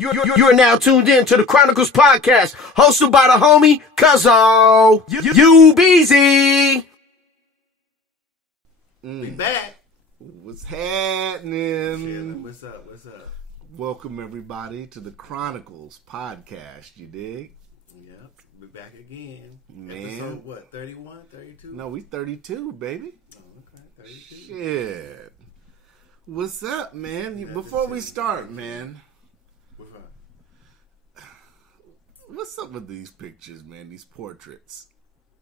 You're now tuned in to the Chronicles podcast, hosted by the homie Cuzzo. You busy? We back. What's happening? Chilling. What's up? Welcome everybody to the Chronicles podcast. You dig? Yep. We back again. Man. Episode what? 31, 32? No, we 32, baby. Oh, okay. 32. Shit. What's up, man? Before we start, man. What's up? What's up with these pictures, man? These portraits.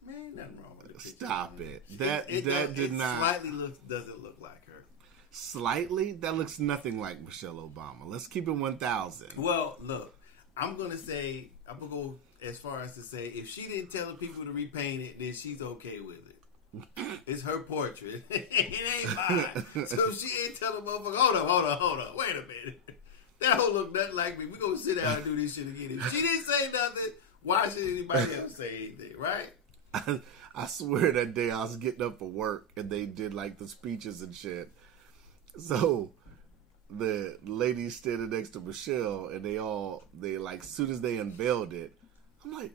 Man, nothing wrong with it. Stop it. That did not. Slightly doesn't look like her. Slightly? That looks nothing like Michelle Obama. Let's keep it 1,000. Well, look, I'm going to go as far as to say, if she didn't tell the people to repaint it, then she's okay with it. It's her portrait. It ain't mine. So if she ain't telling motherfucker, hold on. Wait a minute. That don't look nothing like me. We're going to sit down and do this shit again. If she didn't say nothing, why should anybody else say anything, right? I swear that day I was getting up for work and they did like the speeches and shit. So the ladies standing next to Michelle and they like, as soon as they unveiled it, I'm like,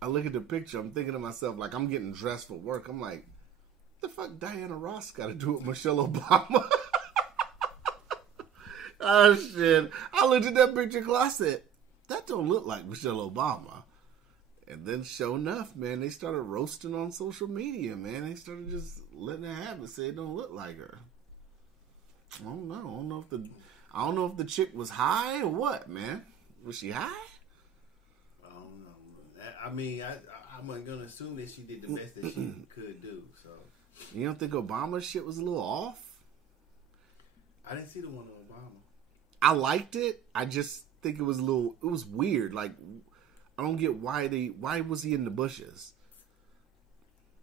I look at the picture, I'm thinking to myself, like, I'm getting dressed for work. I'm like, the fuck Diana Ross got to do with Michelle Obama? Oh shit. I looked at that picture and I said, that don't look like Michelle Obama. And then sure enough, man, they started roasting on social media, man. They started just letting it happen, say it don't look like her. I don't know. I don't know if the chick was high or what, man. Was she high? I don't know. I mean, I'm going to assume that she did the best that she could do. So You don't think Obama's shit was a little off? I didn't see the one on Obama. I liked it. I just think it was weird. Like, I don't get why was he in the bushes?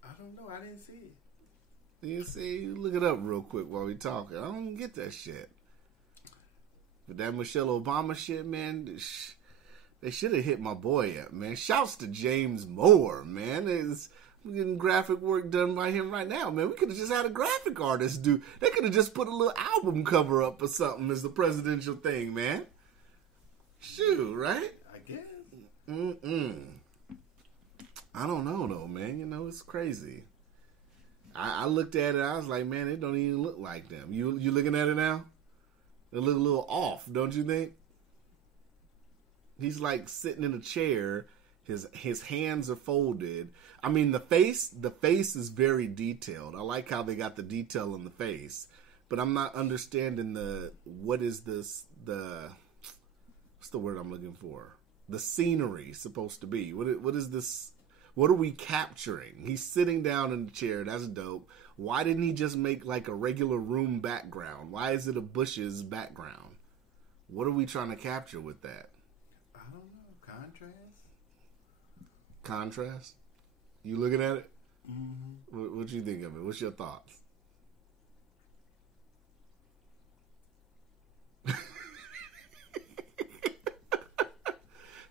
I don't know. I didn't see it. You see, look it up real quick while we talking. I don't get that shit. But that Michelle Obama shit, man, they should have hit my boy up, man. Shouts to James Moore, man. We're getting graphic work done by him right now, man. We could have just had a graphic artist do. They could have just put a little album cover up or something as the presidential thing, man. Shoot, right? I guess. I don't know though, man. You know, it's crazy. I looked at it. I was like, man, it don't even look like them. You looking at it now? It look a little off, don't you think? He's like sitting in a chair. His hands are folded. I mean, the face is very detailed. I like how they got the detail in the face, but I'm not understanding what's the word I'm looking for? The scenery supposed to be. What is this? What are we capturing? He's sitting down in the chair. That's dope. Why didn't he just make like a regular room background? Why is it a bushes background? What are we trying to capture with that? I don't know. Contrast? You looking at it? Mm-hmm. What you think of it? What's your thoughts?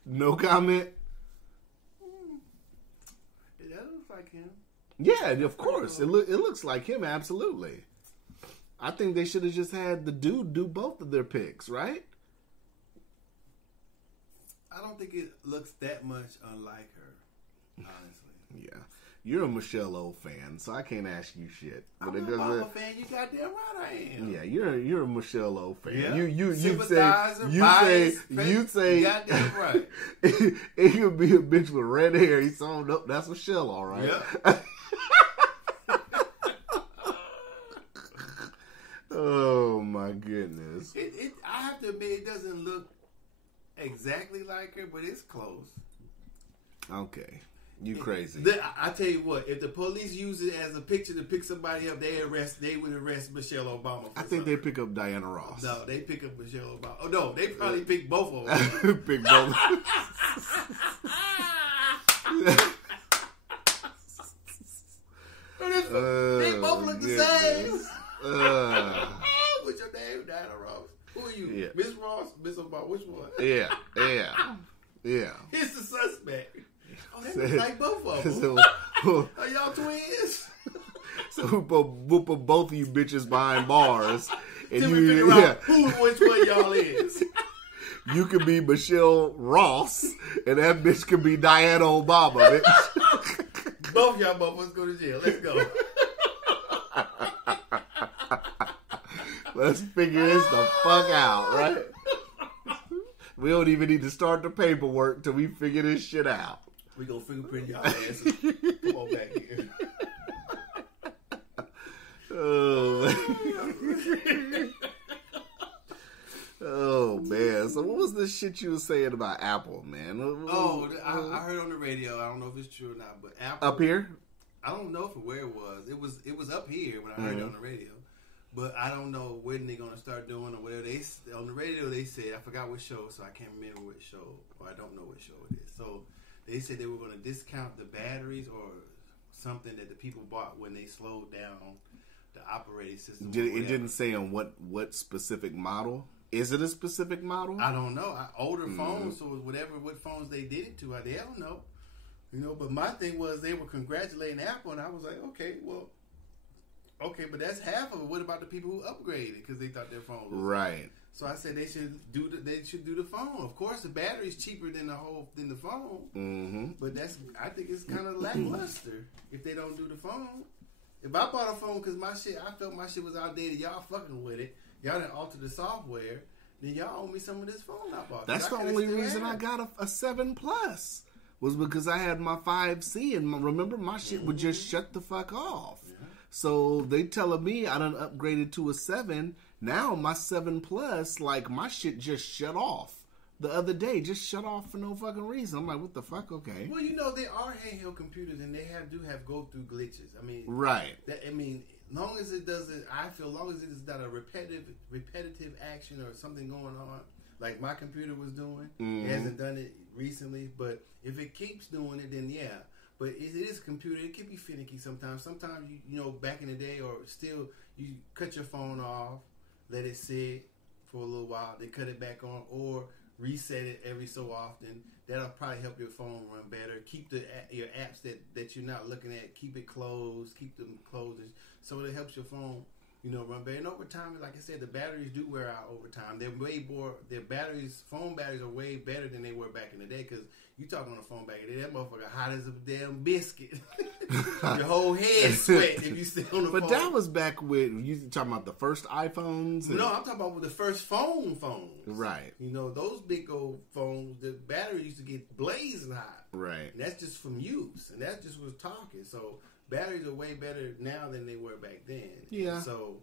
No comment? That looks like him. Yeah, of course. It looks like him, absolutely. I think they should have just had the dude do both of their picks, right? I don't think it looks that much unlike her, honestly. Yeah. You're a Michelle O fan, so I can't ask you shit. I'm an Obama fan. You goddamn right I am. Yeah, you're a Michelle O fan. Yeah. You say goddamn right. It could be a bitch with red hair. He's on up. That's Michelle, all right. Yeah. Oh my goodness. I have to admit, it doesn't look exactly like her, but it's close. Okay. You crazy. I tell you what, if the police use it as a picture to pick somebody up, they would arrest Michelle Obama. I think they pick up Diana Ross. No, they pick up Michelle Obama. Oh no, they probably pick both of them. Pick both. They both look the same. What's your name, Diana Ross? Who are you? Yeah. Miss Ross? Miss Obama? Which one? Yeah. He's the suspect. Oh, they look like both of them. Are y'all twins? So we'll put both of you bitches behind bars. And Till we figure out which one y'all is. You could be Michelle Ross, and that bitch could be Diana Obama, bitch. Both y'all motherfuckers go to jail. Let's go. Let's figure this the fuck out, right? We don't even need to start the paperwork till we figure this shit out. We gonna fingerprint y'all asses. Come on back here. Oh man! So what was this shit you was saying about Apple, man? I heard on the radio. I don't know if it's true or not, but Apple up here. I don't know where it was. It was up here when I heard it on the radio, but I don't know when they're gonna start doing or whatever. They on the radio they said, I forgot what show, so I can't remember what show, or I don't know what show it is. So they said they were gonna discount the batteries or something that the people bought when they slowed down the operating system. It didn't say on what specific model. Is it a specific model? I don't know. Older phones, so what phones they did it to, they don't know. You know, but my thing was they were congratulating Apple, and I was like, okay, but that's half of it. What about the people who upgraded because they thought their phone was right? So I said they should do the phone. Of course, the battery's cheaper than the phone, but I think it's kind of lackluster if they don't do the phone. If I bought a phone because I felt my shit was outdated, y'all fucking with it. Y'all didn't alter the software, then y'all owe me some of this phone I bought. That's the only reason I got a 7 Plus was because I had my 5C, and remember my shit would just shut the fuck off. Yeah. So they telling me I done upgraded to a 7. Now my 7 Plus, like my shit just shut off the other day. Just shut off for no fucking reason. I'm like, what the fuck? Okay. Well, you know, they are handheld computers, and they do have go through glitches. I mean, right. Long as it doesn't, long as it's not a repetitive action or something going on, like my computer was doing. It hasn't done it recently, but if it keeps doing it, then yeah. But it is a computer. It can be finicky sometimes. Sometimes, you know, back in the day or still, you cut your phone off, let it sit for a little while, then cut it back on, or reset it every so often. That'll probably help your phone run better. Keep your apps that you're not looking at, keep it closed, keep them closed, so it helps your phone, you know, run better. And over time, like I said, the batteries do wear out over time. They're way more. Phone batteries are way better than they were back in the day. Because you talk on the phone back in the day, that motherfucker hot as a damn biscuit. Your whole head sweat if you sit on the phone. But that was back when you talking about the first iPhones. No, I'm talking about the first phones. Right. You know, those big old phones, the battery used to get blazing hot. Right. And that's just from use, and that just was talking. So batteries are way better now than they were back then. Yeah. So,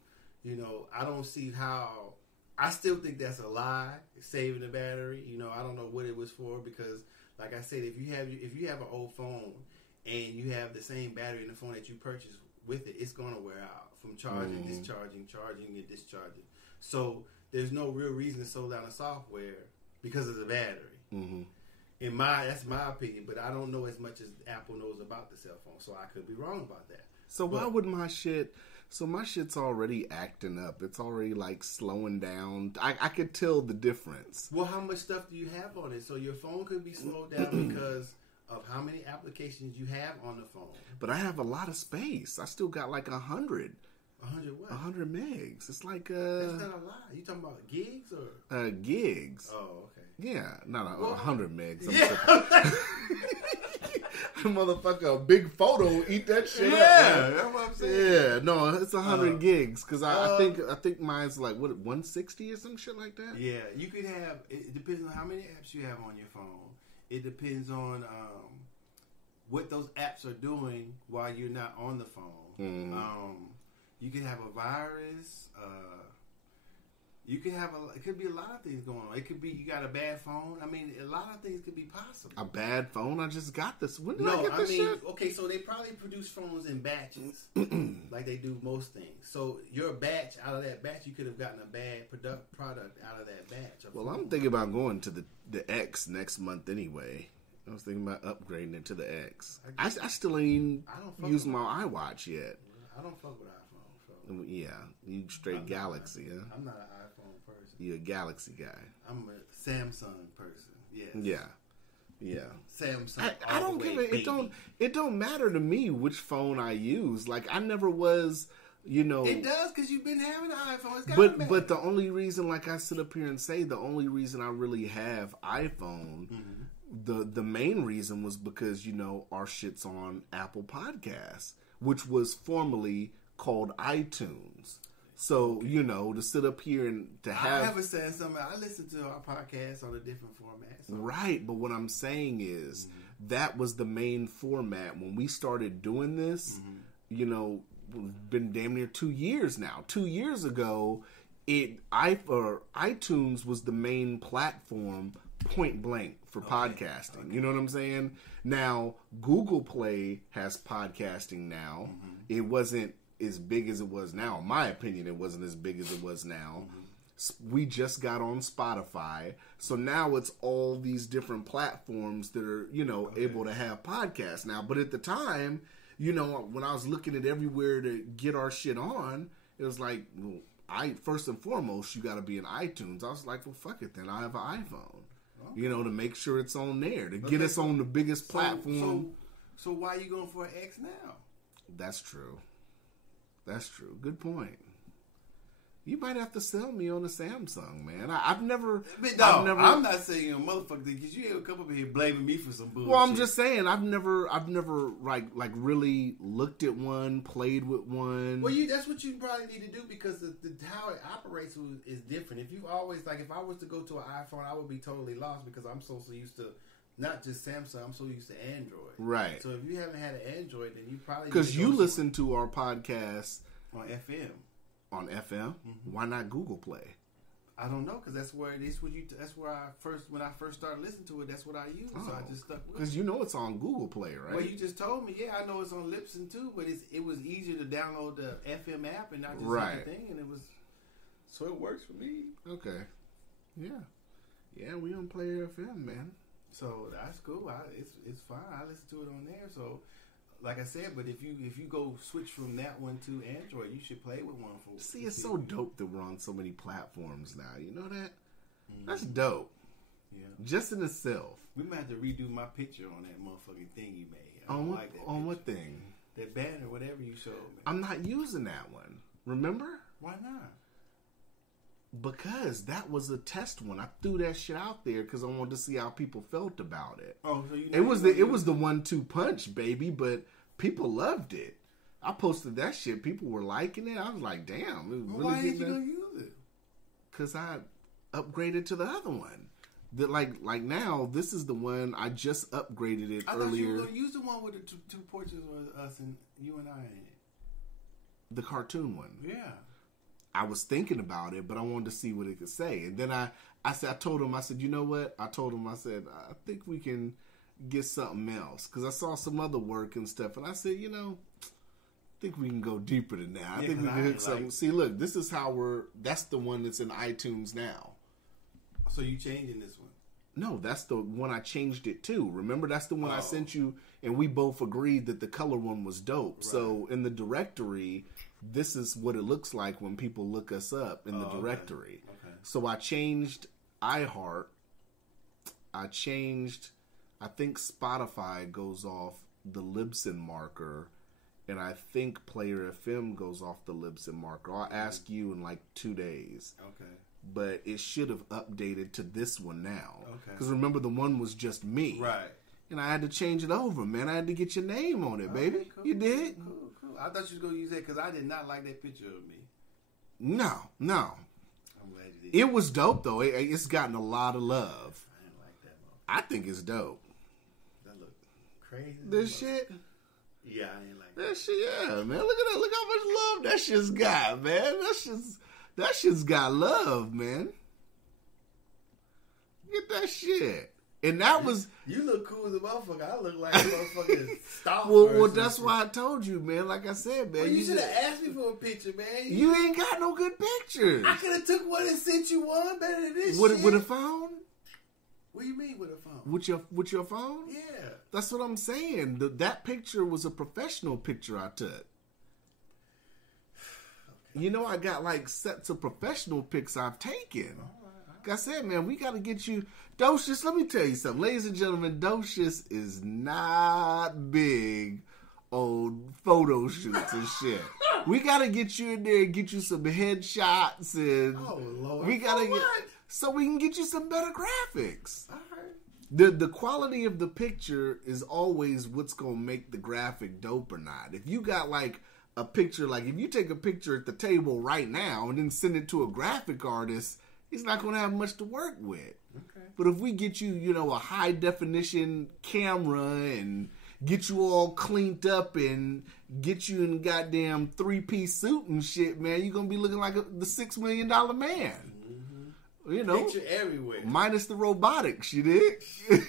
you know, I don't see how. I still think that's a lie, saving the battery. You know, I don't know what it was for because, like I said, if you have an old phone and you have the same battery in the phone that you purchased with it, it's going to wear out from charging, discharging, charging, and discharging. So there's no real reason to slow down the software because of the battery. Mm-hmm. That's my opinion, but I don't know as much as Apple knows about the cell phone, so I could be wrong about that. So why would my shit? So my shit's already acting up. It's already like slowing down. I could tell the difference. Well, how much stuff do you have on it? So your phone could be slowed down because of how many applications you have on the phone. But I have a lot of space. I still got like 100. 100 what? 100 megs. It's like that's not a lot. You talking about gigs or gigs? Oh, okay. Yeah, not 100 megs. Yeah. Motherfucker, a big photo, eat that shit up. Yeah, that's what I'm saying. Yeah, no, it's 100 gigs because I think mine's like 160 or some shit like that. Yeah, you could have. It depends on how many apps you have on your phone. It depends on what those apps are doing while you're not on the phone. Mm-hmm. You could have a virus. You could have it could be a lot of things going on. It could be you got a bad phone. I mean, a lot of things could be possible. A bad phone? I just got this. When did I get this shit? Okay, so they probably produce phones in batches, like they do most things. So your batch, out of that batch, you could have gotten a bad product out of that batch. Well, I'm thinking about going to the X next month anyway. I was thinking about upgrading it to the X. I still ain't used my iWatch yet. I don't fuck with iPhone. So. Yeah, you straight Galaxy, huh? I'm not an iPhone person. You're a Galaxy guy. I'm a Samsung person. Yes. Yeah. Samsung. I don't give it. It don't matter to me which phone I use. Like I never was. You know, it does because you've been having an iPhone. It's but the only reason, like I sit up here and say, the only reason I really have iPhone, the main reason was because, you know, our shit's on Apple Podcasts, which was formerly called iTunes. So, you know, to sit up here and to have... I never said something. I listen to our podcast on a different format. So. Right, but what I'm saying is that was the main format. When we started doing this, you know, been damn near 2 years now. 2 years ago, iTunes was the main platform, point blank, for podcasting. Okay. You know what I'm saying? Now, Google Play has podcasting now. It wasn't as big as it was now. In my opinion, it wasn't as big as it was now. We just got on Spotify. So now it's all these different platforms that are, you know, able to have podcasts now. But at the time, you know, when I was looking at everywhere to get our shit on, it was like, well, first and foremost, you got to be in iTunes. I was like, well, fuck it then. I have an iPhone. Okay. You know, to make sure it's on there, to get us on the biggest platform. So why are you going for an X now? That's true. That's true. Good point. You might have to sell me on a Samsung, man. I'm not saying you're a motherfucker because you ain't come up here blaming me for some bullshit. Well, I'm just saying I've never like really looked at one, played with one. Well, that's what you probably need to do because the how it operates is different. If you always if I was to go to an iPhone, I would be totally lost because I'm so used to not just Samsung. I'm so used to Android. Right. So if you haven't had an Android, then you probably because you listen to our podcast on FM. On FM, why not Google Play? I don't know because that's where it is. That's where when I first started listening to it, that's what I used. So I just stuck with it. Because you know it's on Google Play, right? Well, you just told me. Yeah, I know it's on Libsyn too, but it was easier to download the FM app and not just everything, and it was so it works for me. Okay, yeah, we on Player FM, man. So that's cool. It's fine. I listen to it on there. So. Like I said, but if you go switch from that one to Android, you should play with one for. See, it's so dope that we're on so many platforms now. You know that? That's dope. Yeah. Just in itself. We might have to redo my picture on that motherfucking thing you made. On what thing? That banner, whatever you showed me. I'm not using that one. Remember? Why not? Because that was a test one. I threw that shit out there because I wanted to see how people felt about it. Oh, so it was the 1-2 punch, baby. But people loved it. I posted that shit. People were liking it. I was like, damn. Why did you gonna use it? Because I upgraded to the other one. That like now, this is the one I just upgraded it earlier. I thought you were gonna use the one with the two portraits of us and you and I in it. The cartoon one. Yeah. I was thinking about it, but I wanted to see what it could say. And then I told him, I said, you know what? I said, I think we can get something else. Because I saw some other work and stuff. And I said, you know, I think we can go deeper than that. I think we can hit something. See, look, this is how that's the one that's in iTunes now. So you changing this one? No, that's the one I changed it to. Remember, that's the one I sent you, and we both agreed that the color one was dope. Right. So in the directory, this is what it looks like when people look us up in the directory. Okay. So I changed iHeart. I think Spotify goes off the Libsyn marker, and I think Player FM goes off the Libsyn marker. I'll ask you in like 2 days. Okay. But it should have updated to this one now. Okay. Because remember, the one was just me. Right. And I had to change it over, man. I had to get your name on it, baby. Cool. You did? Cool. I thought you was going to use that because I did not like that picture of me. No. I'm glad you did. It was dope, though. It's gotten a lot of love. I didn't like that, I think it's dope. That looked crazy. This shit? Yeah, I didn't like that. That shit, yeah, man. Look at that. Look how much love that shit's got, man. That shit's got love, man. Get that shit. And that was... You look cool as a motherfucker. I look like a motherfucking stalker. Well, that's why I told you, man. Like I said, man. Well, you should have asked me for a picture, man. You ain't got no good pictures. I could have took one and sent you one better than this shit. With a phone? What do you mean with a phone? With your phone? Yeah. That's what I'm saying. That picture was a professional picture I took. You know, I got like sets of professional pics I've taken. Like I said, man, we got to get you. Docious, let me tell you something. Ladies and gentlemen, Docious is not big on photo shoots and shit. We gotta get you in there and get you some headshots and Lord. we gotta so we can get you some better graphics. All right. The quality of the picture is always what's gonna make the graphic dope or not. If you got like a picture, like if you take a picture at the table right now and then send it to a graphic artist, he's not gonna have much to work with. Okay. But if we get you, you know, a high definition camera and get you all cleaned up and get you in a goddamn 3-piece suit and shit, man, you're gonna be looking like the $6 million man. Mm-hmm. You know, picture everywhere, minus the robotics. You dig? I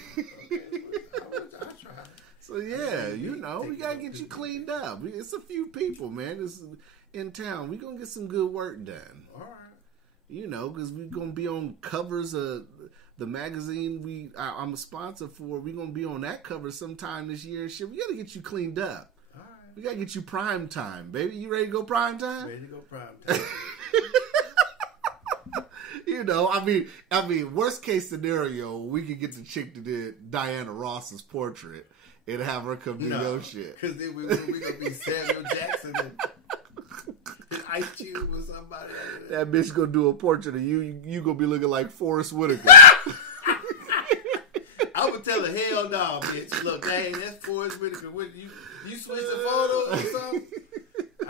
try. So yeah, you know, we gotta get you cleaned up. It's a few people, man. It's in town. We gonna get some good work done. All right. You know, because we're gonna be on covers of the magazine I'm a sponsor for. We're gonna be on that cover sometime this year and shit. We gotta get you cleaned up. All right. We gotta get you prime time, baby. You ready to go prime time? Ready to go prime time. You know, I mean, worst case scenario, we could get the chick that did Diana Ross's portrait and have her come do your shit. Because then we gonna be Samuel Jackson and Ice Cube or somebody. That bitch gonna do a portrait of you. You gonna be looking like Forrest Whitaker. I would tell her, hell no, bitch. Look, dang, that's Forrest Whitaker. What, you switch the photos or something?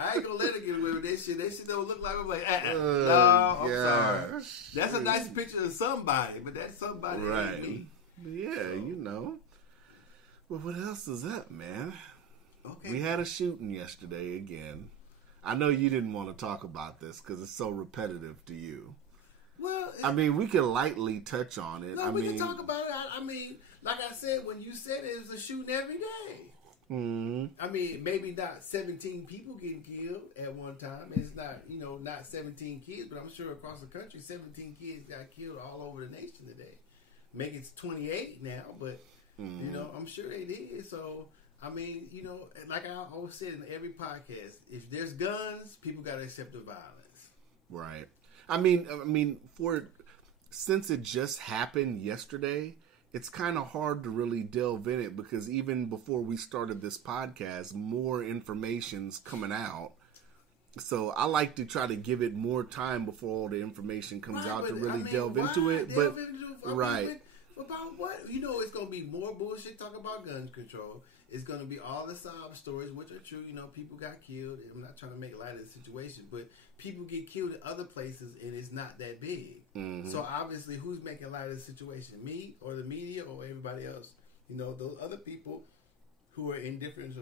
I ain't gonna let her get away with that shit. That shit don't look like I'm like, no, I'm sorry. That's a nice picture of somebody, but that's somebody ain't me. Yeah, so. You know. Well, what else is up, man? Okay. We had a shooting yesterday again. I know you didn't want to talk about this because it's so repetitive to you. Well, I mean, we can lightly touch on it. No, we can talk about it. I mean, like I said, when you said it was a shooting every day. Mm-hmm. I mean, maybe not 17 people getting killed at one time. It's not, not 17 kids, but I'm sure across the country, 17 kids got killed all over the nation today. Maybe it's 28 now, but, I'm sure they did. So, I mean, like I always said in every podcast, if there's guns, people got to accept the violence. Right. I mean, since it just happened yesterday, it's kind of hard to really delve in it because even before we started this podcast, more information's coming out. So I like to try to give it more time before all the information comes out to really delve into it. About what? It's going to be more bullshit talk about gun control. It's going to be all the sob stories, which are true. People got killed. I'm not trying to make light of the situation, but people get killed in other places, and it's not that big. Mm-hmm. So obviously, who's making light of the situation? Me or the media or everybody else? Those other people who are in different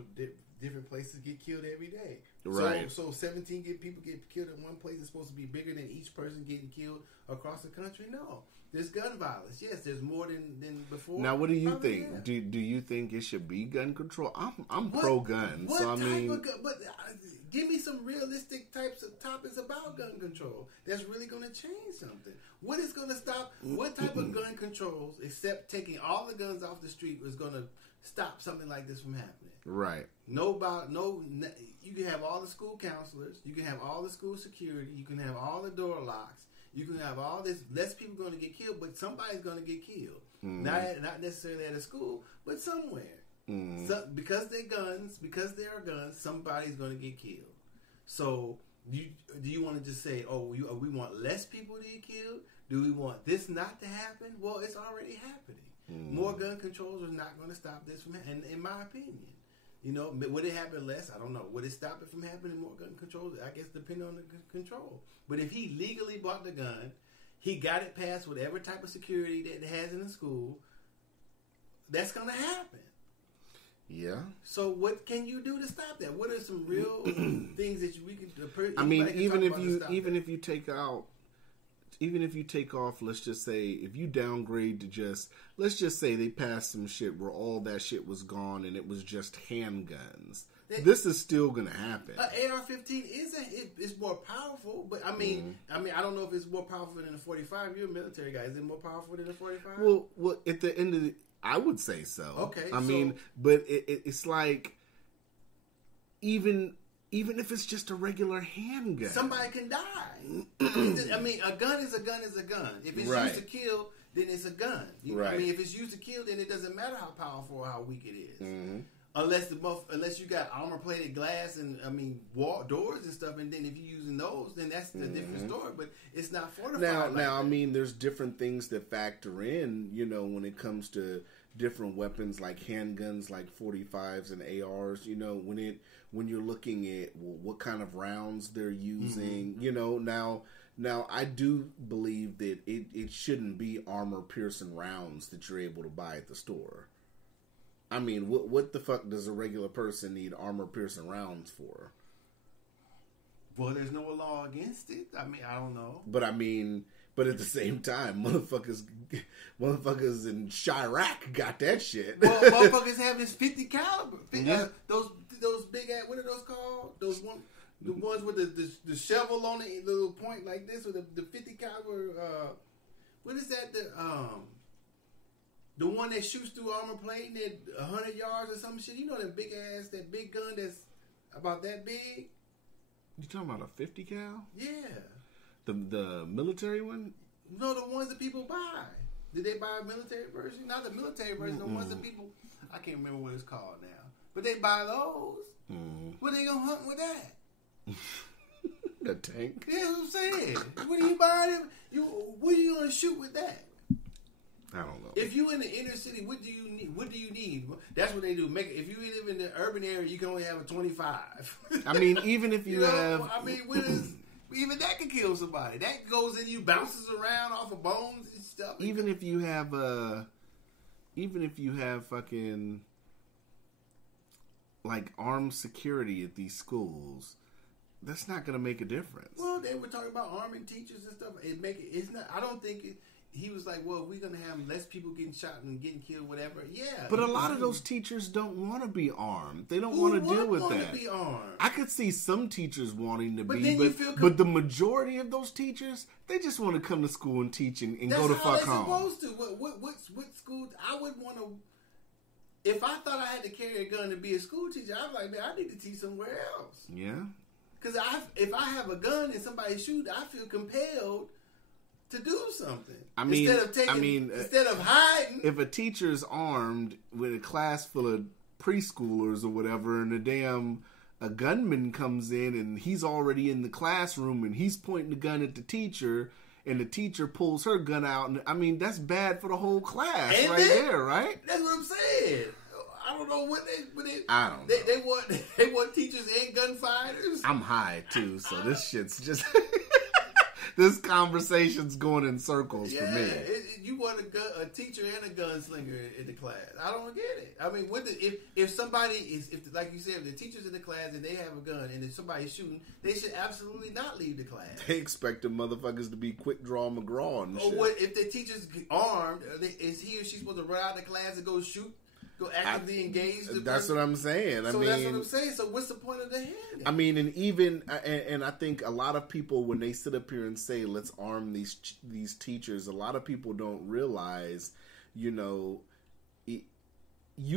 places get killed every day. Right. So 17 people get killed in one place is supposed to be bigger than each person getting killed across the country? No. There's gun violence. Yes, there's more than before. Now, what do you think? Yeah. Do you think it should be gun control? I'm pro-gun. What so type I mean, of gun? But give me some realistic types of topics about gun control that's really going to change something. What is going to stop? What type of gun controls, except taking all the guns off the street, is going to stop something like this from happening? Right. You can have all the school counselors. You can have all the school security. You can have all the door locks. You can have all this. Less people going to get killed, but somebody's going to get killed. Mm. Not necessarily at a school, but somewhere. Mm. So, because they're guns, because there are guns, somebody's going to get killed. So, do you want to just say, we want less people to get killed? Do we want this not to happen? Well, it's already happening. Mm. More gun controls are not going to stop this from happening, in my opinion. Would it happen less? I don't know. Would it stop it from happening? More gun controls? I guess depending on the control. But if he legally bought the gun, he got it past whatever type of security that it has in the school, that's going to happen. Yeah. So what can you do to stop that? What are some real things that we can? I mean, even if you take out. Even if you take off, let's just say, if you downgrade to let's just say they passed some shit where all that shit was gone and it was just handguns. This is still going to happen. AR-15 is more powerful, but I mean, I don't know if it's more powerful than a 45. You're a military guy. Is it more powerful than a 45? Well, at the end of the, I would say so. Okay. I mean, but it's like, even if it's just a regular handgun, somebody can die. I mean, a gun is a gun is a gun. If it's used to kill, then it's a gun. I mean, if it's used to kill, then it doesn't matter how powerful or how weak it is. Mm-hmm. Unless you got armor plated glass and doors and stuff, and then if you're using those, then that's a different story. But it's not fortified. Now, I mean, there's different things that factor in, when it comes to different weapons like handguns, like 45s and ARs. When you're looking at what kind of rounds they're using. Now I do believe that it shouldn't be armor piercing rounds that you're able to buy at the store. I mean, what the fuck does a regular person need armor piercing rounds for? Well, there's no law against it. I mean, I don't know. But at the same time, motherfuckers in Chirac got that shit. Well, motherfuckers have this 50 caliber. Those big ass, what are those called? The ones with the shovel on it, the little point like this, with the 50 caliber. What is that? The one that shoots through armor plate and at 100 yards or some shit. That big gun that's about that big. You talking about a 50 cal? Yeah. The military one? No, the ones that people buy. Did they buy a military version? Not the military version. The ones that people. I can't remember what it's called now. But they buy those. What they gonna hunt with that? A tank? Yeah, that's what I'm saying. What are you buying? What are you gonna shoot with that? I don't know. If you in the inner city, what do you need? What do you need? That's what they do. If you live in the urban area, you can only have a 25. I mean, even if you have, even that can kill somebody. That goes in you, bounces around off of bones and stuff. Even if you have fucking like armed security at these schools, that's not going to make a difference. Well, they were talking about arming teachers and stuff. It's not. I don't think it. He was like, well, we're going to have less people getting shot and getting killed, whatever. Yeah. But a lot of those teachers don't want to be armed. They don't want to deal with that. To be armed? I could see some teachers wanting to but be, but the majority of those teachers, they just want to come to school and teach and go to fuck home. That's supposed to. What school? I would want to. If I thought I had to carry a gun to be a school teacher, I'd be like, man, I need to teach somewhere else. Yeah. Because if I have a gun and somebody shoot, I feel compelled to do something. Instead of hiding. If a teacher's armed with a class full of preschoolers or whatever, and a gunman comes in and he's already in the classroom and he's pointing the gun at the teacher, and the teacher pulls her gun out, and that's bad for the whole class, there, right? That's what I'm saying. I don't know I don't know. They want teachers and gunfighters. I'm high too, so this shit's just. This conversation's going in circles for me. You want a teacher and a gunslinger in the class. I don't get it. I mean, if somebody is, like you said, if the teacher's in the class and they have a gun and if somebody's shooting, they should absolutely not leave the class. They expect the motherfuckers to be quick draw McGraw and shit. Or what if the teacher's armed? Is he or she supposed to run out of the class and go shoot? Go actively engage the That's person? what I'm saying. That's what I'm saying. So what's the point of the handgun? I mean, and I think a lot of people, when they sit up here and say, let's arm these teachers, a lot of people don't realize, you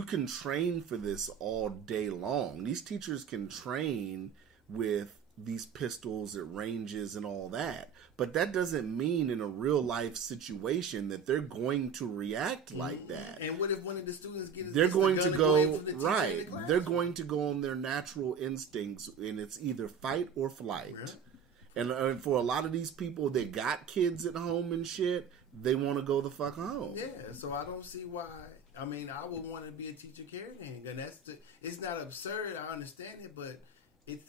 can train for this all day long. These teachers can train with these pistols at ranges and all that. But that doesn't mean in a real life situation that they're going to react like that. And what if one of the students gets they're going to go right. They're going to go on their natural instincts, and it's either fight or flight. Right. And for a lot of these people that got kids at home and shit, they want to go the fuck home. Yeah, so I don't see why. I mean, I would want to be a teacher carrying a handgun. It's not absurd. I understand it, but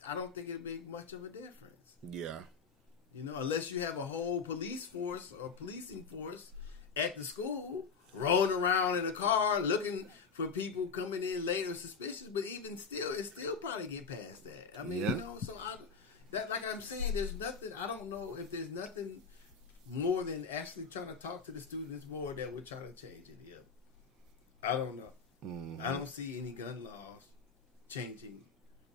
I don't think it'd make much of a difference. Yeah. Unless you have a whole police force or policing force at the school rolling around in a car looking for people coming in late or suspicious. But even still, it still probably get past that. I mean, so like I'm saying, there's nothing. I don't know if there's nothing more than actually trying to talk to the students more that we're trying to change any of it. I don't know. Mm-hmm. I don't see any gun laws changing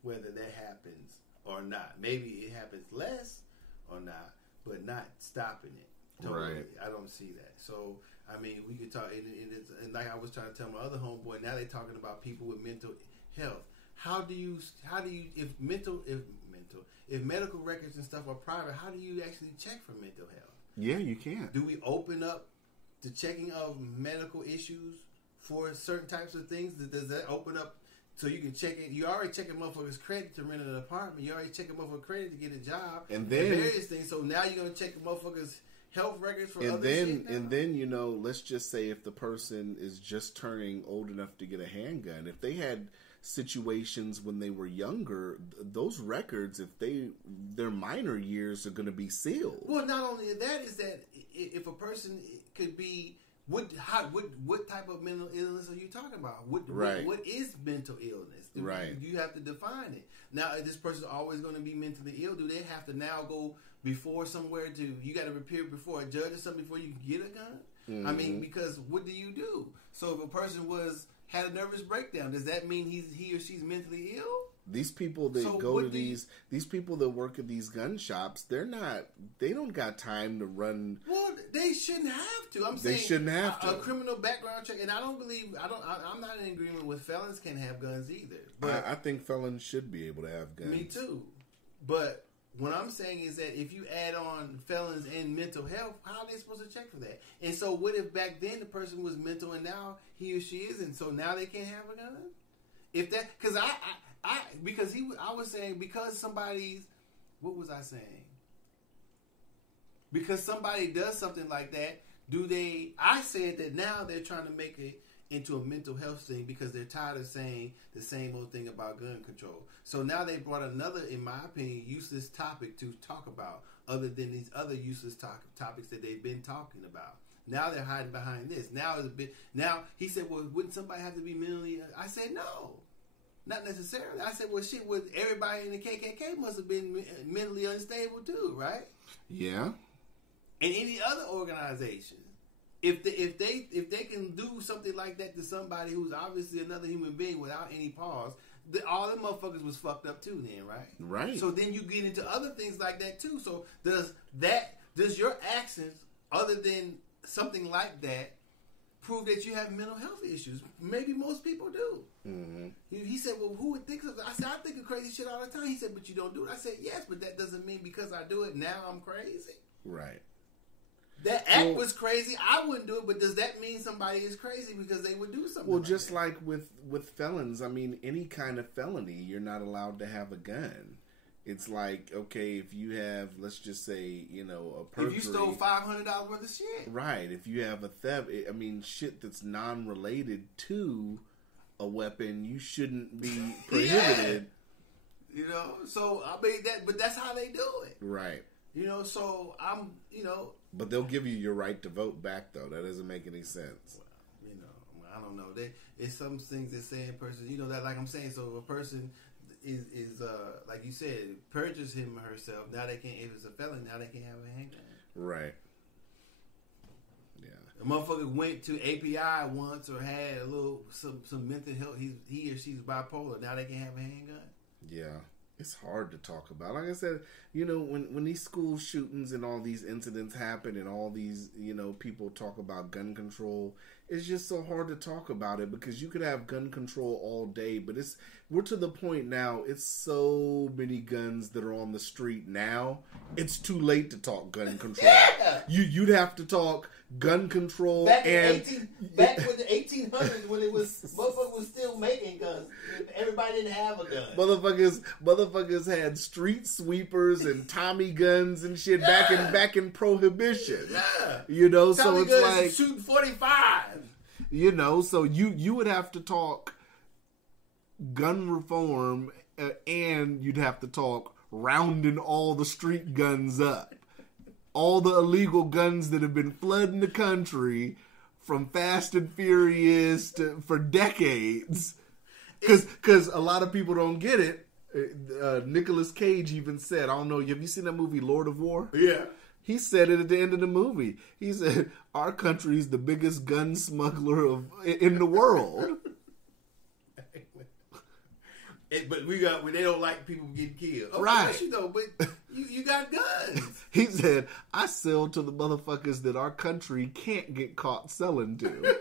whether that happens or not. Maybe it happens less or not, but not stopping it. Totally. Right. I don't see that. So, I mean, we could talk, and like I was trying to tell my other homeboy, now they're talking about people with mental health. How do you, if medical records and stuff are private, how do you actually check for mental health? Yeah, you can. Do we open up the checking of medical issues for certain types of things? Does that open up So you can check it. You already checking motherfuckers' credit to rent an apartment. You already checking motherfuckers' credit to get a job. And then various things. So now you're gonna check the motherfuckers' health records for other shit now? And then, you know, let's just say if the person is just turning old enough to get a handgun, if they had situations when they were younger, those records, their minor years are going to be sealed. Well, not only that, is that if a person could be, what type of mental illness are you talking about? What is mental illness? You have to define it. Now, if this person is always going to be mentally ill, do they have to now go before somewhere you got to appear before a judge or something before you can get a gun? Mm-hmm. I mean, because what do you do? So if a person had a nervous breakdown, does that mean he or she's mentally ill? These people that these people that work at these gun shops, they don't got time to run. Well, they shouldn't have to. They shouldn't have to. A criminal background check, and I'm not in agreement with felons can't have guns either. But I think felons should be able to have guns. Me too. But what I'm saying is that if you add on felons and mental health, how are they supposed to check for that? And so what if back then the person was mental and now he or she isn't, so now they can't have a gun? If that, because I was saying because somebody's, what was I saying? Because somebody does something like that, I said that now they're trying to make it into a mental health thing because they're tired of saying the same old thing about gun control. So now they brought another, in my opinion, useless topic to talk about other than these other useless topics that they've been talking about. Now they're hiding behind this. Now he said, well, wouldn't somebody have to be mentally? I said, no, not necessarily. I said, well, shit, everybody in the KKK must have been mentally unstable too, right? Yeah. And any other organization. If they can do something like that to somebody who's obviously another human being without any pause, all them motherfuckers was fucked up too then, right? Right. So then you get into other things like that too. So does your actions, other than something like that, prove that you have mental health issues? Maybe most people do. Mm-hmm. He said, well, who would think of it? I said, I think of crazy shit all the time. He said, but you don't do it. I said, yes, but that doesn't mean because I do it now I'm crazy. Right. That act was crazy. I wouldn't do it, but does that mean somebody is crazy because they would do something? Well, just like with felons, I mean, any kind of felony, you're not allowed to have a gun. It's like, okay, if you have, let's just say, you know, a perjury. If you stole $500 worth of shit. Right. If you have a theft, I mean, shit that's non-related to a weapon, you shouldn't be prohibited. Yeah. You know, so, I mean, but that's how they do it. Right. You know, so But they'll give you your right to vote back, though. That doesn't make any sense. Well, you know, I don't know. It's some things that say in person, you know, that like I'm saying, so if a person is like you said, purges him or herself, now they can't, if it's a felon, now they can't have a handgun. Right. Yeah. A motherfucker went to API once or had a little, some mental health, he or she's bipolar, now they can have a handgun. Yeah. It's hard to talk about. Like I said, you know, when these school shootings and all these incidents happen and all these, you know, people talk about gun control, it's just so hard to talk about it because you could have gun control all day, but we're to the point now, it's so many guns that are on the street now, it's too late to talk gun control. Yeah! You'd have to talk gun control back with the 1800s when motherfuckers was still making guns. Everybody didn't have a gun. Motherfuckers had street sweepers and Tommy guns and shit back in Prohibition. Yeah. You know, Tommy so it's guns like shooting 45. You know, so you would have to talk gun reform and you'd have to talk rounding all the street guns up. All the illegal guns that have been flooding the country from Fast and Furious for decades. Because a lot of people don't get it. Nicolas Cage even said, I don't know, have you seen that movie Lord of War? Yeah. He said it at the end of the movie. He said, our country is the biggest gun smuggler in the world. But they don't like people getting killed. Oh, right. You know, but you got guns. He said, I sell to the motherfuckers that our country can't get caught selling to. Right.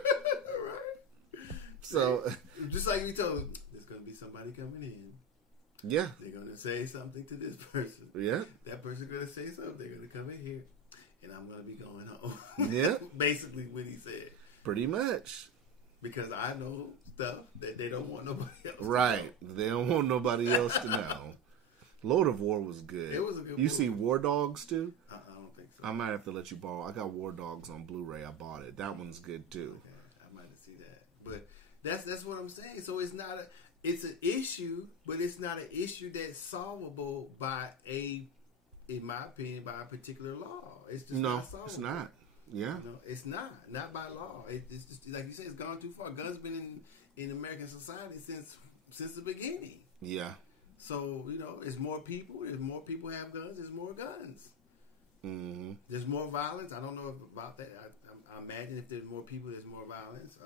So, just like you told him, there's going to be somebody coming in. Yeah. They're going to say something to this person. Yeah. That person's going to say something. They're going to come in here. And I'm going to be going home. Yeah. Basically what he said. Pretty much. because I know stuff that they don't want nobody else. Right, they don't want nobody else to know. Lord of War was good. It was a good. You see War Dogs too? I don't think so. I might have to let you borrow. I got War Dogs on Blu-ray. I bought it. That one's good too. Okay, I might have to see that. But that's what I'm saying. So it's an issue, but it's not an issue that's solvable by in my opinion, by a particular law. It's just not solvable. It's not. Yeah, it's not by law. It's just like you said, it's gone too far. Guns been in American society since the beginning. Yeah. So there's more people. There's more people have guns. There's more guns. Mm-hmm. There's more violence. I don't know about that. I imagine if there's more people, there's more violence.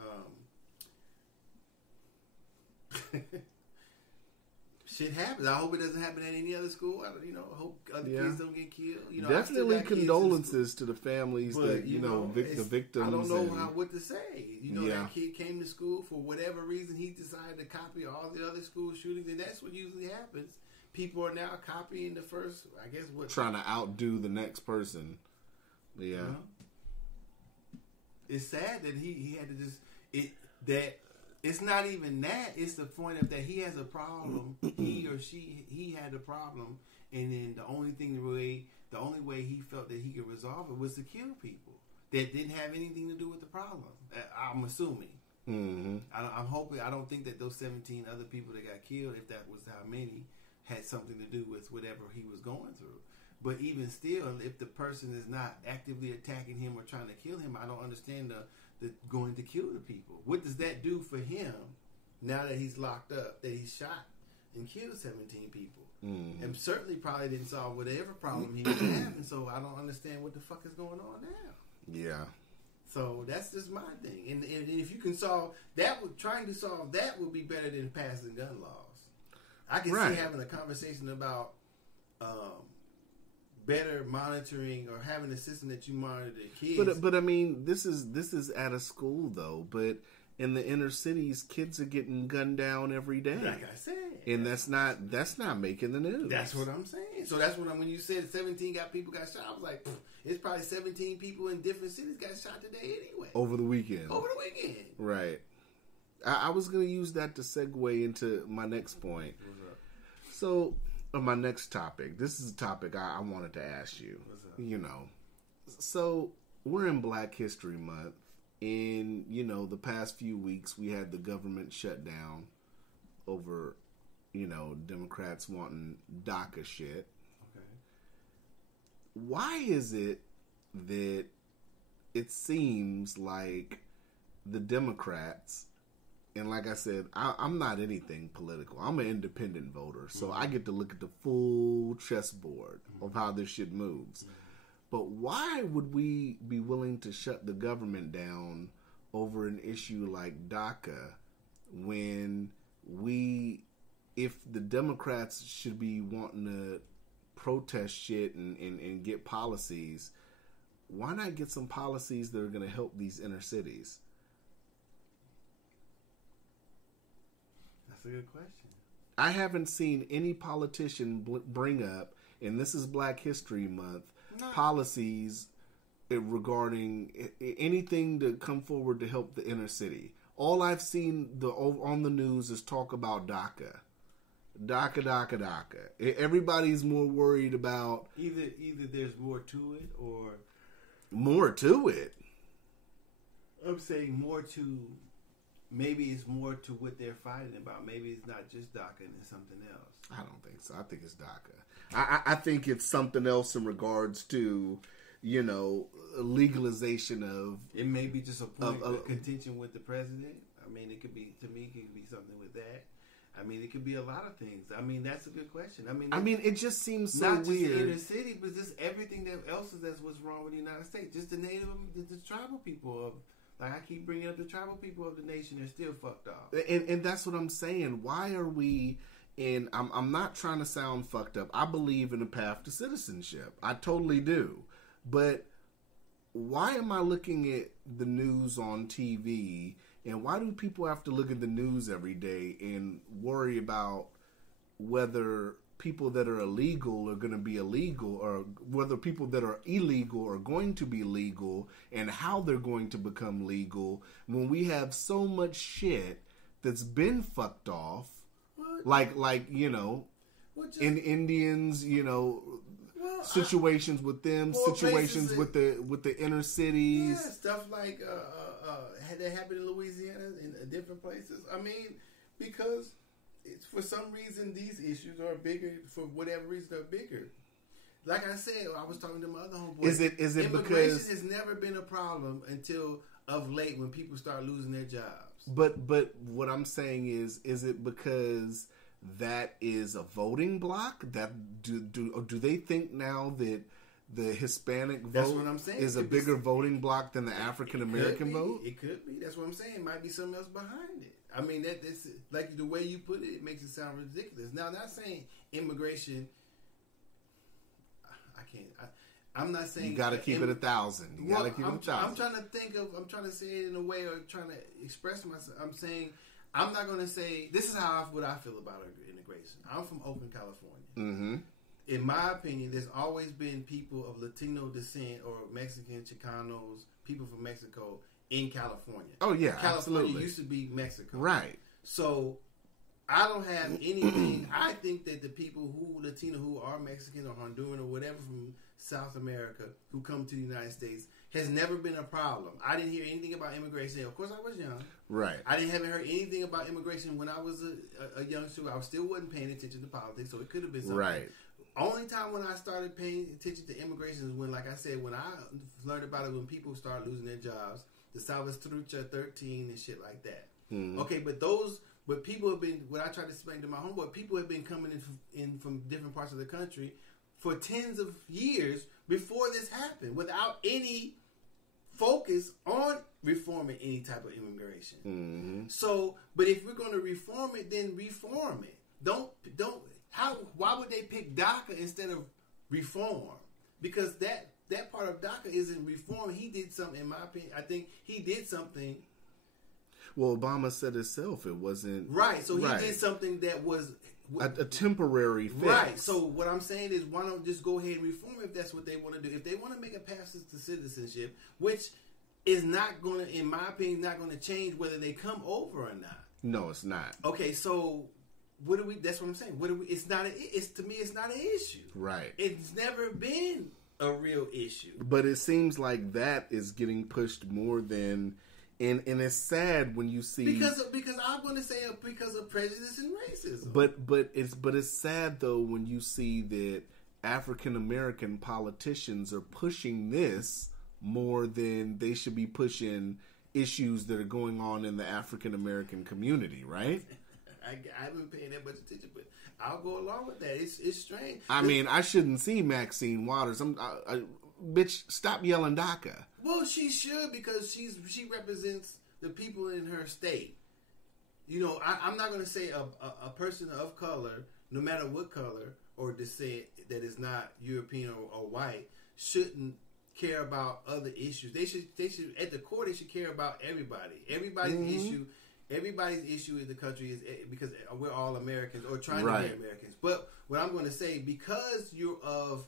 Shit happens. I hope it doesn't happen at any other school. I hope other kids don't get killed. Definitely condolences to the families that the victims. I don't know what to say. That kid came to school for whatever reason. He decided to copy all the other school shootings, and that's what usually happens. People are now copying the first. I guess trying to outdo the next person. Yeah, it's sad that he had to just It's not even that. It's the point of that he has a problem. He or he had a problem, and then the only way he felt that he could resolve it was to kill people that didn't have anything to do with the problem. I'm assuming. Mm-hmm. I'm hoping. I don't think that those 17 other people that got killed, if that was how many, had something to do with whatever he was going through. But even still, if the person is not actively attacking him or trying to kill him, I don't understand the going to kill the people. What does that do for him now that he's locked up, that he shot and killed 17 people? Mm-hmm. And certainly probably didn't solve whatever problem he was having, so I don't understand what the fuck is going on now. Yeah. So that's just my thing. And if you can solve that, trying to solve that would be better than passing gun laws. I can see having a conversation about better monitoring or having a system that you monitor the kids. But I mean, this is at a school though. But in the inner cities, kids are getting gunned down every day. Like I said, and that's not making the news. That's what I'm saying. So that's what when you said 17 people got shot, I was like, it's probably 17 people in different cities got shot today anyway. Over the weekend. Right. I was going to use that to segue into my next point. What's up? So, my next topic. This is a topic I wanted to ask you. What's up? So we're in Black History Month, and the past few weeks we had the government shut down over, Democrats wanting DACA shit. Okay. Why is it that it seems like the Democrats, and like I said, I'm not anything political. I'm an independent voter, so I get to look at the full chessboard of how this shit moves. But why would we be willing to shut the government down over an issue like DACA when if the Democrats should be wanting to protest shit and get policies, why not get some policies that are going to help these inner cities? That's a good question. I haven't seen any politician bring up, and this is Black History Month, policies regarding anything to come forward to help the inner city. All I've seen on the news is talk about DACA. DACA. Everybody's more worried about... Either there's more to it or... More to it? I'm saying more to... Maybe it's more to what they're fighting about. Maybe it's not just DACA and it's something else. I don't think so. I think it's DACA. I think it's something else in regards to, legalization of... It may be just a point of contention with the president. I mean, it could be, to me, it could be something with that. I mean, it could be a lot of things. I mean, that's a good question. I mean, it just seems so not weird. Not just the inner city, but just everything that's what's wrong with the United States. Just the the tribal people of... Like I keep bringing up the tribal people of the nation, they're still fucked up. And that's what I'm saying. Why are we... And I'm not trying to sound fucked up. I believe in a path to citizenship. I totally do. But why am I looking at the news on TV, and why do people have to look at the news every day and worry about whether people that are illegal are going to be illegal, or whether people that are illegal are going to be legal, and how they're going to become legal, when we have so much shit that's been fucked off, like in Indians, situations with them, situations with the inner cities, stuff like that happened in Louisiana and different places. I mean, because for some reason these issues are bigger. For whatever reason, they're bigger. Like I said, I was talking to my other homeboy. Is it immigration because has never been a problem until of late when people start losing their jobs? But what I'm saying is it because that is a voting block? That do they think now that the Hispanic vote is a bigger voting block than the African American vote? It could be. That's what I'm saying. It might be something else behind it. I mean, that's like the way you put it. It makes it sound ridiculous. Now, I'm not saying immigration. I'm not saying you got to keep it 1,000. You got to keep it 1,000. I'm trying to think of. I'm trying to say it in a way, or trying to express myself. I'm saying I'm not going to say this is what I feel about integration. I'm from Oakland, California. Mm-hmm. In my opinion, there's always been people of Latino descent or Mexican, Chicanos, people from Mexico in California. Oh yeah, California absolutely. used to be Mexico, right? So I don't have anything. I think that the people Latino who are Mexican or Honduran or whatever from South America who come to the United States has never been a problem. I didn't hear anything about immigration. Of course, I was young. Right. haven't heard anything about immigration when I was a youngster. I still wasn't paying attention to politics, so it could have been something. Right. Only time when I started paying attention to immigration is when, like I said, when I learned about it when people started losing their jobs, the Salvatrucha 13 and shit like that. Mm-hmm. Okay, but people have been, what I tried to explain to my homeboy, people have been coming in from different parts of the country for tens of years before this happened without any focus on reforming any type of immigration. Mm-hmm. So, but if we're going to reform it, then reform it. Why would they pick DACA instead of reform? Because that part of DACA isn't reform. He did something, in my opinion. I think he did something. Well, Obama said himself it wasn't right. So he did something that was a temporary fix. Right. So what I'm saying is, why don't just go ahead and reform if that's what they want to do? If they want to make a passage to citizenship, which is not going to, in my opinion, not going to change whether they come over or not. No, it's not. Okay, so what do we? That's what I'm saying. What do we? It's not. To me, it's not an issue. Right. It's never been a real issue. But it seems like that is getting pushed more than, and it's sad when you see because I'm going to say because of prejudice and racism. But it's sad though when you see that African American politicians are pushing this more than they should be pushing issues that are going on in the African American community, right? I haven't been paying that much attention, but I'll go along with that. It's strange. I mean, I shouldn't see Maxine Waters. Bitch, stop yelling DACA. Well, she should, because she represents the people in her state. You know, I'm not going to say a person of color, no matter what color or descent, that is not European or white, shouldn't care about other issues. They should at the core, they should care about everybody. Everybody's issue in the country is because we're all Americans or trying to be Americans. But what I'm going to say, because you're of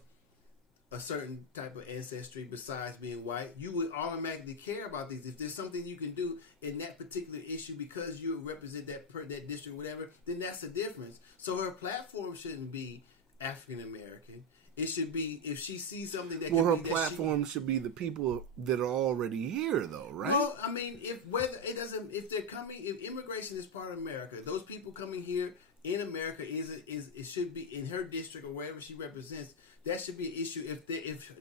a certain type of ancestry besides being white, you would automatically care about these. If there's something you can do in that particular issue because you represent that district, whatever, then that's the difference. So her platform shouldn't be African American. It should be, if she sees something that her platform should be the people that are already here, though, right? Well, I mean, if immigration is part of America, those people coming here in America it should be in her district or wherever she represents. That should be an issue if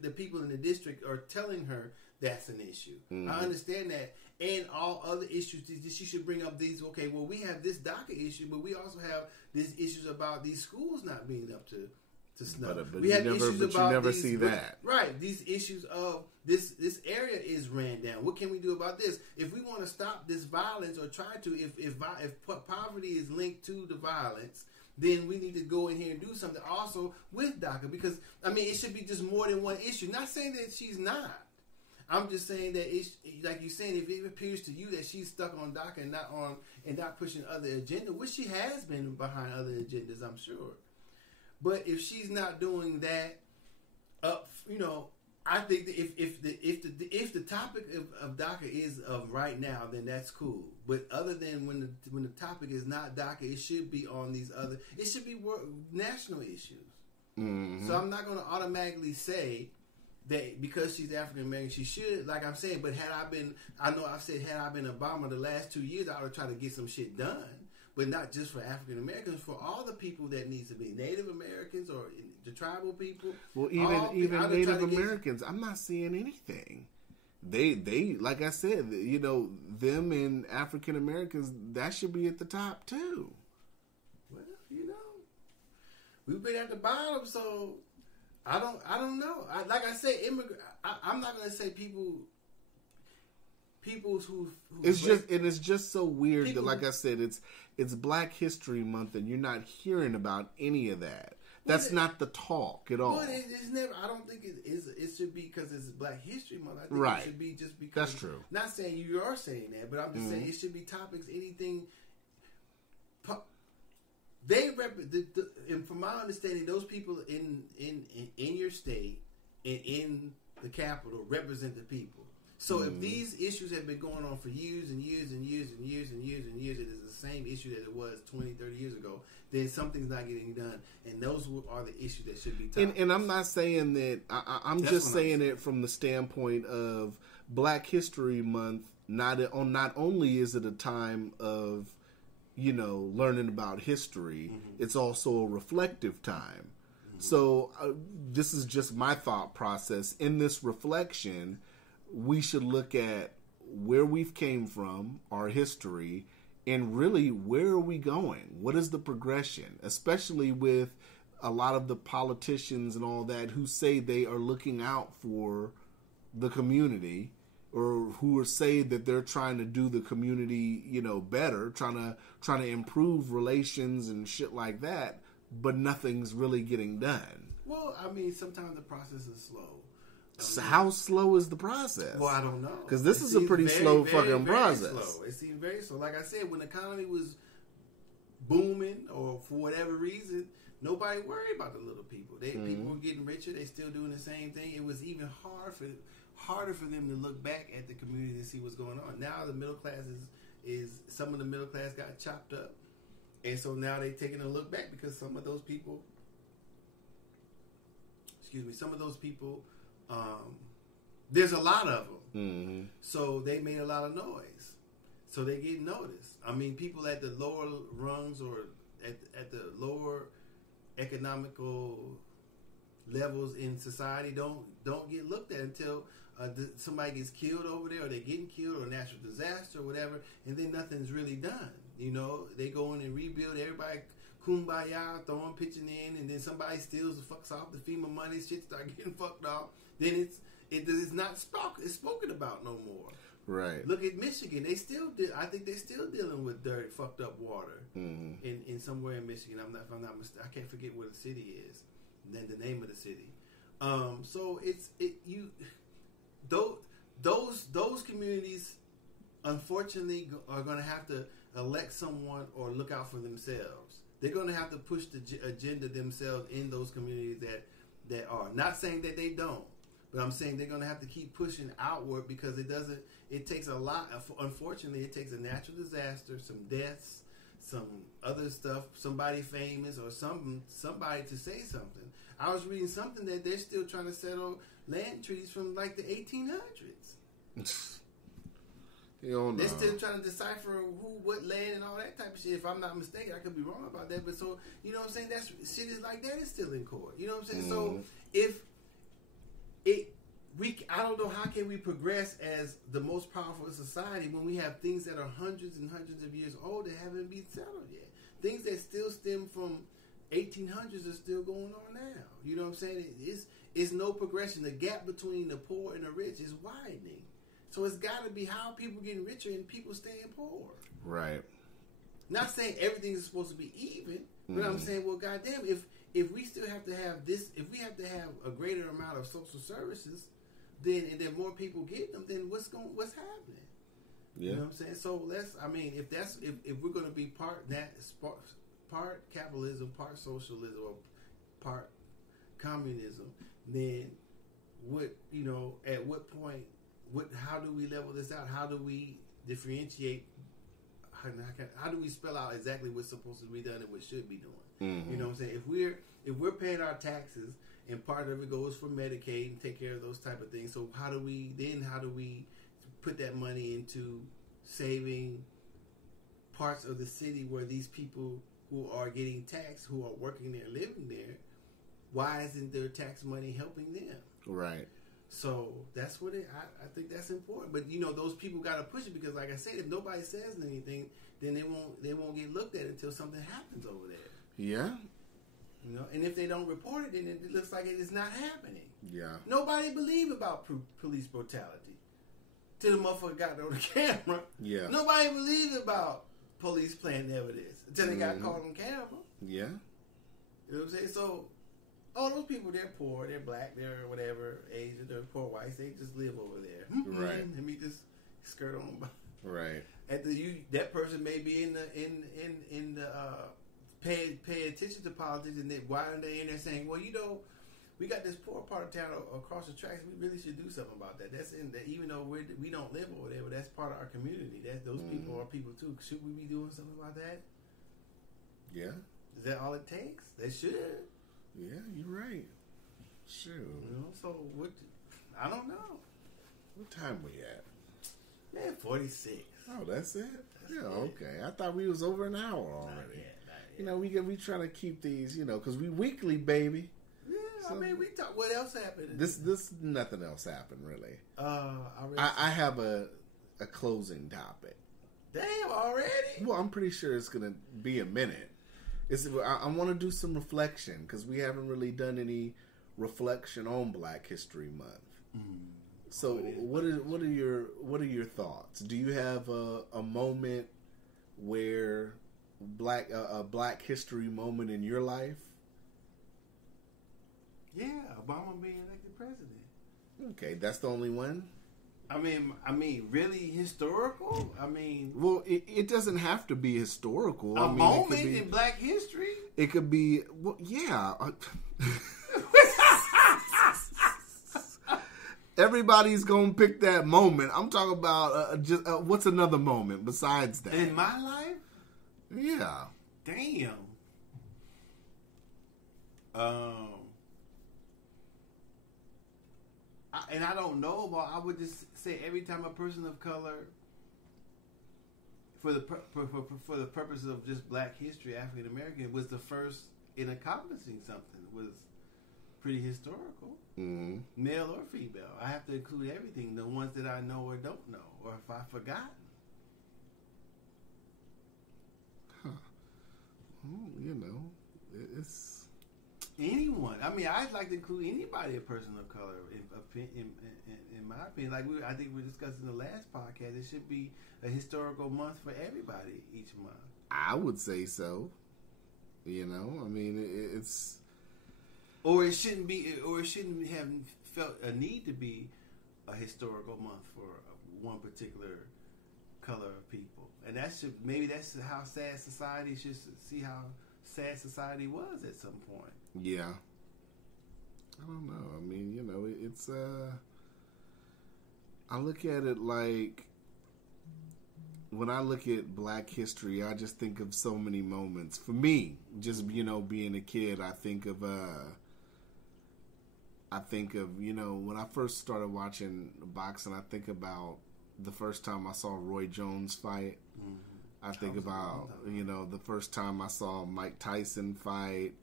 the people in the district are telling her that's an issue. Mm-hmm. I understand that, and all other issues she should bring up these. Okay, well, we have this DACA issue, but we also have these issues about these schools not being up to snuff. But you never see that. Right. These issues of this area is ran down. What can we do about this? If we want to stop this violence or try to, if poverty is linked to the violence, then we need to go in here and do something also with DACA. Because, I mean, it should be just more than one issue. Not saying that she's not. I'm just saying that it's like you're saying, if it appears to you that she's stuck on DACA and not pushing other agenda, which she has been behind other agendas, I'm sure. But if she's not doing that, I think that if the topic of DACA is of right now, then that's cool. But other than when the topic is not DACA, it should be on these other. It should be national issues. Mm-hmm. So I'm not going to automatically say that because she's African American, she should. Like I'm saying, but had I been Obama the last 2 years, I would try to get some shit done. But not just for African Americans, for all the people that needs to be Native Americans or the tribal people. Well, even Native Americans, I'm not seeing anything. They like I said, them and African Americans, that should be at the top too. Well, we've been at the bottom, so I don't know. Like I said, I'm not going to say people who it's just so weird that, like I said, it's Black History Month and you're not hearing about any of that. That's not the talk at all. But it's never. I don't think it is. It should be because it's Black History Month. I think right. It should be just because. That's true. Not saying you are saying that, but I'm just saying it should be topics. Anything. And from my understanding, those people in your state and in the capital represent the people. So if these issues have been going on for years and years and years and years and years and years, it is the same issue that it was 20, 30 years ago, then something's not getting done. And those are the issues that should be talked. And I'm not saying that, I'm just saying it from the standpoint of Black History Month. Not only is it a time of, learning about history, it's also a reflective time. So this is just my thought process. In this reflection, we should look at where we've came from, our history, and really where are we going? What is the progression? Especially with a lot of the politicians and all that who say they are looking out for the community, or who say that they're trying to do the community, better, trying to improve relations and shit like that, but nothing's really getting done. Well, I mean, sometimes the process is slow. So how slow is the process? Well, I don't know. Because this is a pretty slow fucking process. Slow. It seemed very slow. Like I said, when the economy was booming, or for whatever reason, nobody worried about the little people. People were getting richer. They still doing the same thing. It was even harder for them to look back at the community and see what's going on. Now the middle class is some of the middle class got chopped up, and so now they're taking a look back because some of those people. There's a lot of them, so they made a lot of noise, so they get noticed. I mean, people at the lower rungs or at the lower economical levels in society don't get looked at until somebody gets killed over there, or they're getting killed, or a natural disaster, or whatever, and then nothing's really done. They go in and rebuild. Everybody kumbaya, throwing, pitching in, and then somebody steals the fucks off the FEMA money, shit start getting fucked off. Then it's not spoken about no more. Right. Look at Michigan. I think they're still dealing with dirty, fucked up water in somewhere in Michigan. If I'm not mistaken, I can't forget where the city is. And then the name of the city. So those communities, unfortunately, are going to have to elect someone or look out for themselves. They're going to have to push the agenda themselves in those communities that are. Not saying that they don't, but I'm saying they're going to have to keep pushing outward, because it takes a lot. Unfortunately, it takes a natural disaster, some deaths, some other stuff, somebody famous, or somebody to say something. I was reading something that they're still trying to settle land treaties from like the 1800s. They're still trying to decipher what land and all that type of shit. If I'm not mistaken, I could be wrong about that. But so, you know what I'm saying? That shit is like that is still in court. You know what I'm saying? So I don't know how can we progress as the most powerful society when we have things that are hundreds and hundreds of years old that haven't been settled yet. Things that still stem from 1800s are still going on now. You know what I'm saying? It's no progression. The gap between the poor and the rich is widening. So it's got to be how people getting richer and people staying poor. Right. Not saying everything is supposed to be even, but I'm saying, well, goddamn, if we still have to have this, if we have to have a greater amount of social services, then more people get them, then what's happening? Yeah. You know what I'm saying? So if we're going to be part capitalism, part socialism, or part communism, then what, at what point, how do we level this out? How do we differentiate? How do we spell out exactly what's supposed to be done and what should be doing? Mm-hmm. You know what I'm saying? If we're paying our taxes and part of it goes for Medicaid and take care of those type of things, so how do we put that money into saving parts of the city where these people who are getting taxed, who are working there, living there, why isn't their tax money helping them? Right. So that's what I think that's important. But those people got to push it, because, like I said, if nobody says anything, then they won't get looked at until something happens over there. Yeah. And if they don't report it, then it looks like it is not happening. Yeah. Nobody believed about police brutality till the motherfucker got on the camera. Yeah. Nobody believed about police planting evidence until they got caught on camera. Yeah. You know what I'm saying? So all those people, they're poor, they're black, they're whatever, Asian, they're poor whites, they just live over there. Right. Let me just skirt on by. Right. That person may be in the pay attention to politics, and why are they in there saying, well, we got this poor part of town across the tracks. We really should do something about that. That's even though we don't live over there, but that's part of our community. Those people are people too. Should we be doing something about that? Yeah. Is that all it takes? They should. Yeah, you're right. Shoot. So what? I don't know. What time we at? Man, 46. Oh, that's it. That's it. Okay. I thought we was over an hour already. Not yet. We try to keep these, because we weekly, baby. Yeah, so, we talk. What else happened? This nothing else happened really. I have a closing topic. Damn, already? Well, I'm pretty sure it's gonna be a minute. I want to do some reflection because we haven't really done any reflection on Black History Month. So, what are your thoughts? Do you have a moment where a Black History moment in your life? Yeah, Obama being elected president. Okay, that's the only one. I mean, really historical. Well, it doesn't have to be historical. A moment in Black history. It could be, well, yeah. Everybody's gonna pick that moment. I'm talking about just what's another moment besides that in my life. Yeah. Damn. I don't know, but I would just say every time a person of color, for the purposes of just Black history, African American, was the first in accomplishing something, was pretty historical. Mm-hmm. Male or female, I have to include everything, the ones that I know or don't know, or if I've forgotten. Well, it's anyone. I'd like to include anybody, a person of color, in my opinion. Like I think we discussed in the last podcast, it should be a historical month for everybody each month. I would say so. It's, or it shouldn't be, or it shouldn't have felt a need to be a historical month for one particular color of people. And that's how sad society should see how sad society was at some point. Yeah. I don't know. It's I look at it like, when I look at Black history, I just think of so many moments. For me, just being a kid, I think of when I first started watching boxing, I think about the first time I saw Roy Jones fight. Mm-hmm. I think about, the first time I saw Mike Tyson fight.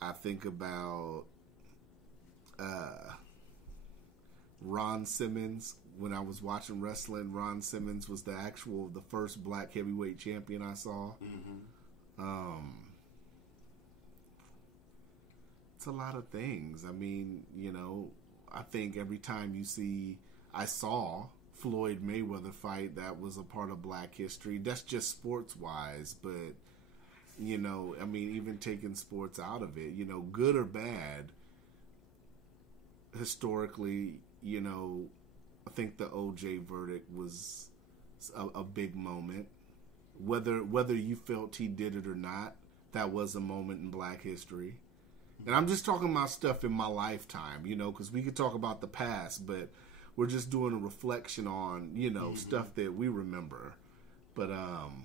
I think about Ron Simmons. When I was watching wrestling, Ron Simmons was the first Black heavyweight champion I saw. Mm-hmm. It's a lot of things. I think every time I saw Floyd Mayweather fight, that was a part of Black history. That's just sports wise, but even taking sports out of it, good or bad, historically, I think the OJ verdict was a big moment. Whether you felt he did it or not, that was a moment in Black history. And I'm just talking about stuff in my lifetime, you know, because we could talk about the past, but we're just doing a reflection on, you know, stuff that we remember. But, damn,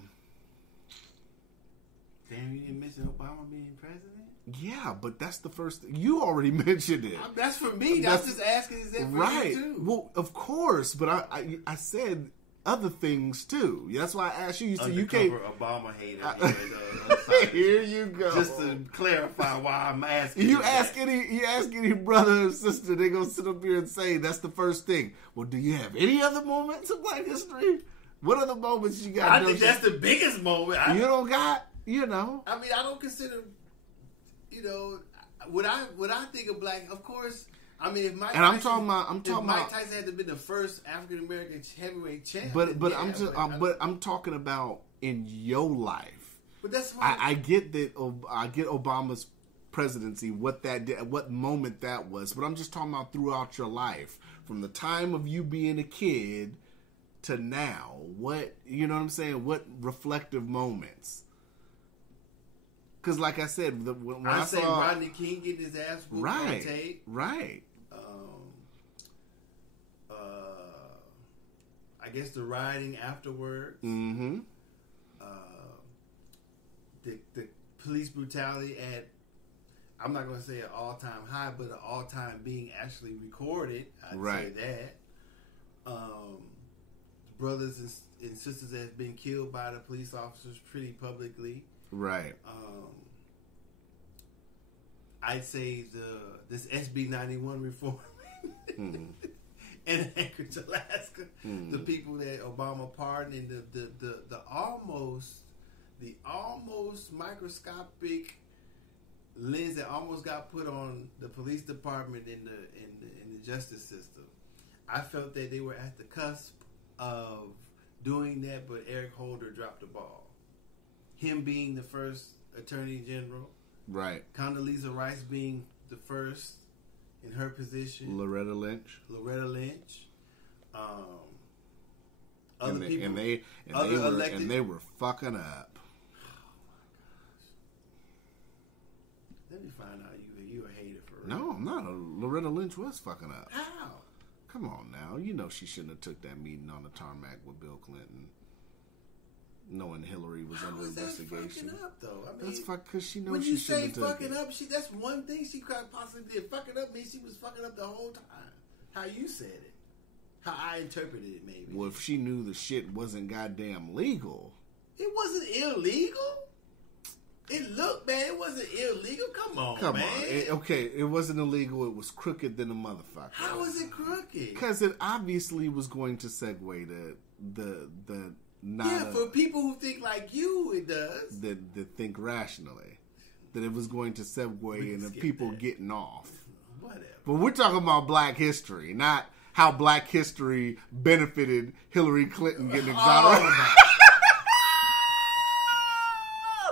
you didn't mention Obama being president? Yeah, but that's the first thing. You already mentioned it. That's for me. That's just asking, is that for right. you too? Well, of course, but I said other things too. That's why I asked you. You said you can't. Obama hater. Here you go. Just to clarify why I'm asking. You ask any brother or sister, they gonna sit up here and say that's the first thing. Well, do you have any other moments of Black history? What other moments you got? I think that's the biggest moment. You don't got. You know. I mean, I don't consider. You know, what I think of Black, of course. I mean, if Mike Tyson had to be the first African American heavyweight champ, but I'm talking about in your life. But that's why I get that. I get Obama's presidency, what that did, what moment that was. But I'm just talking about throughout your life, from the time of you being a kid to now. What, you know what I'm saying? What reflective moments? Because, like I said, when I saw Rodney King getting his ass whooped on tape, right. I guess the rioting afterwards. Mm-hmm. The police brutality at, I'm not going to say an all-time high, but an all-time being actually recorded. I'd say that. Brothers and sisters that have been killed by the police officers pretty publicly. Right. I'd say this SB 91 reform in Anchorage, Alaska. The people that Obama pardoned, and the almost microscopic lens that almost got put on the police department in the justice system. I felt that they were at the cusp of doing that, but Eric Holder dropped the ball. Him being the first Attorney General, right? Condoleezza Rice being the first in her position, Loretta Lynch, other people, and they were fucking up. Let me find out you a hater for real. No, I'm not. Loretta Lynch was fucking up. How? Come on now, you know she shouldn't have took that meeting on the tarmac with Bill Clinton. Knowing Hillary was under investigation. That fucking up, though? I mean, that's because she knows when she you shouldn't say have fucking it. up, that's one thing she could possibly did. Fucking up means she was fucking up the whole time. How you said it. How I interpreted it, maybe. Well, if she knew the shit wasn't goddamn legal. It wasn't illegal. It looked bad. It wasn't illegal. Come on, man. It wasn't illegal. It was crooked than a motherfucker. How was it crooked? Because it obviously was going to segue to the for people who think like you, it does. That think rationally. That it was going to segue into people getting off. Whatever. But we're talking about Black history, not how Black history benefited Hillary Clinton getting exonerated.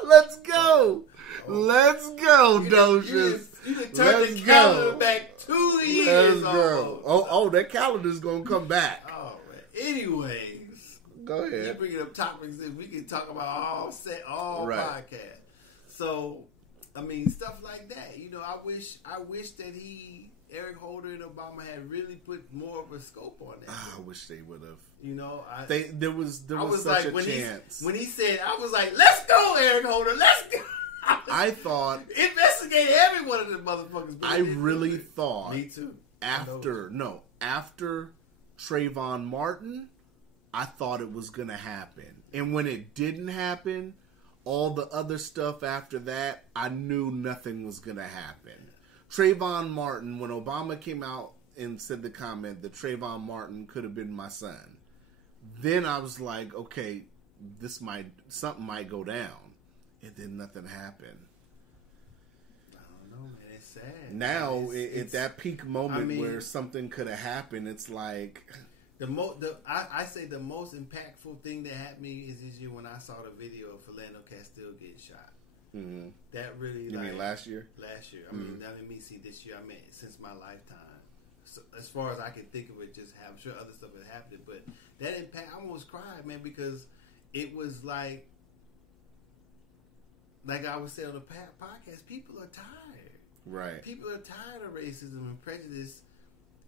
Let's go. Let's go, Docious. You can turn the calendar back 2 years. Let's go. Oh, that calendar's going to come back. Oh, man. Anyways. Go ahead. You're bringing up topics that we can talk about all podcasts. So, I mean, stuff like that. You know, I wish that Eric Holder and Obama had really put more of a scope on that. I wish they would have. You know, there was such a chance. When he said, I was like, let's go, Eric Holder, let's go. I thought investigate every one of the motherfuckers. I really thought. Me too. After Trayvon Martin, I thought it was going to happen. And when it didn't happen, all the other stuff after that, I knew nothing was going to happen. Trayvon Martin, when Obama came out and said the comment that Trayvon Martin could have been my son, then I was like, okay, something might go down. And then nothing happened. I don't know, man. It's sad. Now, at that peak moment where something could have happened, it's like... I say the most impactful thing that happened to me is this year when I saw the video of Philando Castile getting shot. Mm-hmm. That really... You mean last year? Last year. I mean, that made me see this year. I mean, since my lifetime. So, as far as I can think of it, I'm sure other stuff had happened. But that impact, I almost cried, man, because it was like I would say on the podcast, people are tired. Right. People are tired of racism and prejudice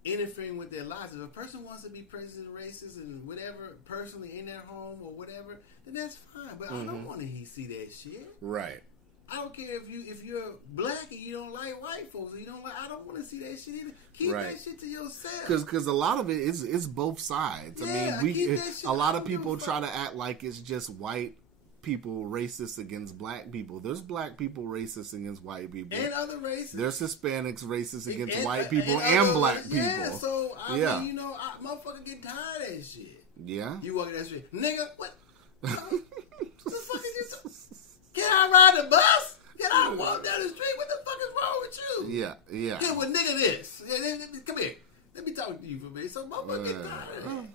interfering with their lives. If a person wants to be prejudiced and racist and whatever personally in their home or whatever, then that's fine. But I don't want to see that shit. Right. I don't care if you're black and you don't like white folks. Or you don't like. I don't want to see that shit either. Keep that shit to yourself. Because a lot of it is both sides. Yeah, I mean, a lot of people try to act like it's just white people racist against black people. There's black people racist against white people and other races. There's Hispanics racist against white people and black people. Yeah, so I mean, you know, motherfucker get tired of that shit. Yeah, you walk in that street, nigga. What? What the fuck is this? Get out, ride the bus. Get out, walk down the street. What the fuck is wrong with you? Yeah. Yeah, well, nigga, this. Come here. Let me talk to you for a minute. So motherfucker get tired of that,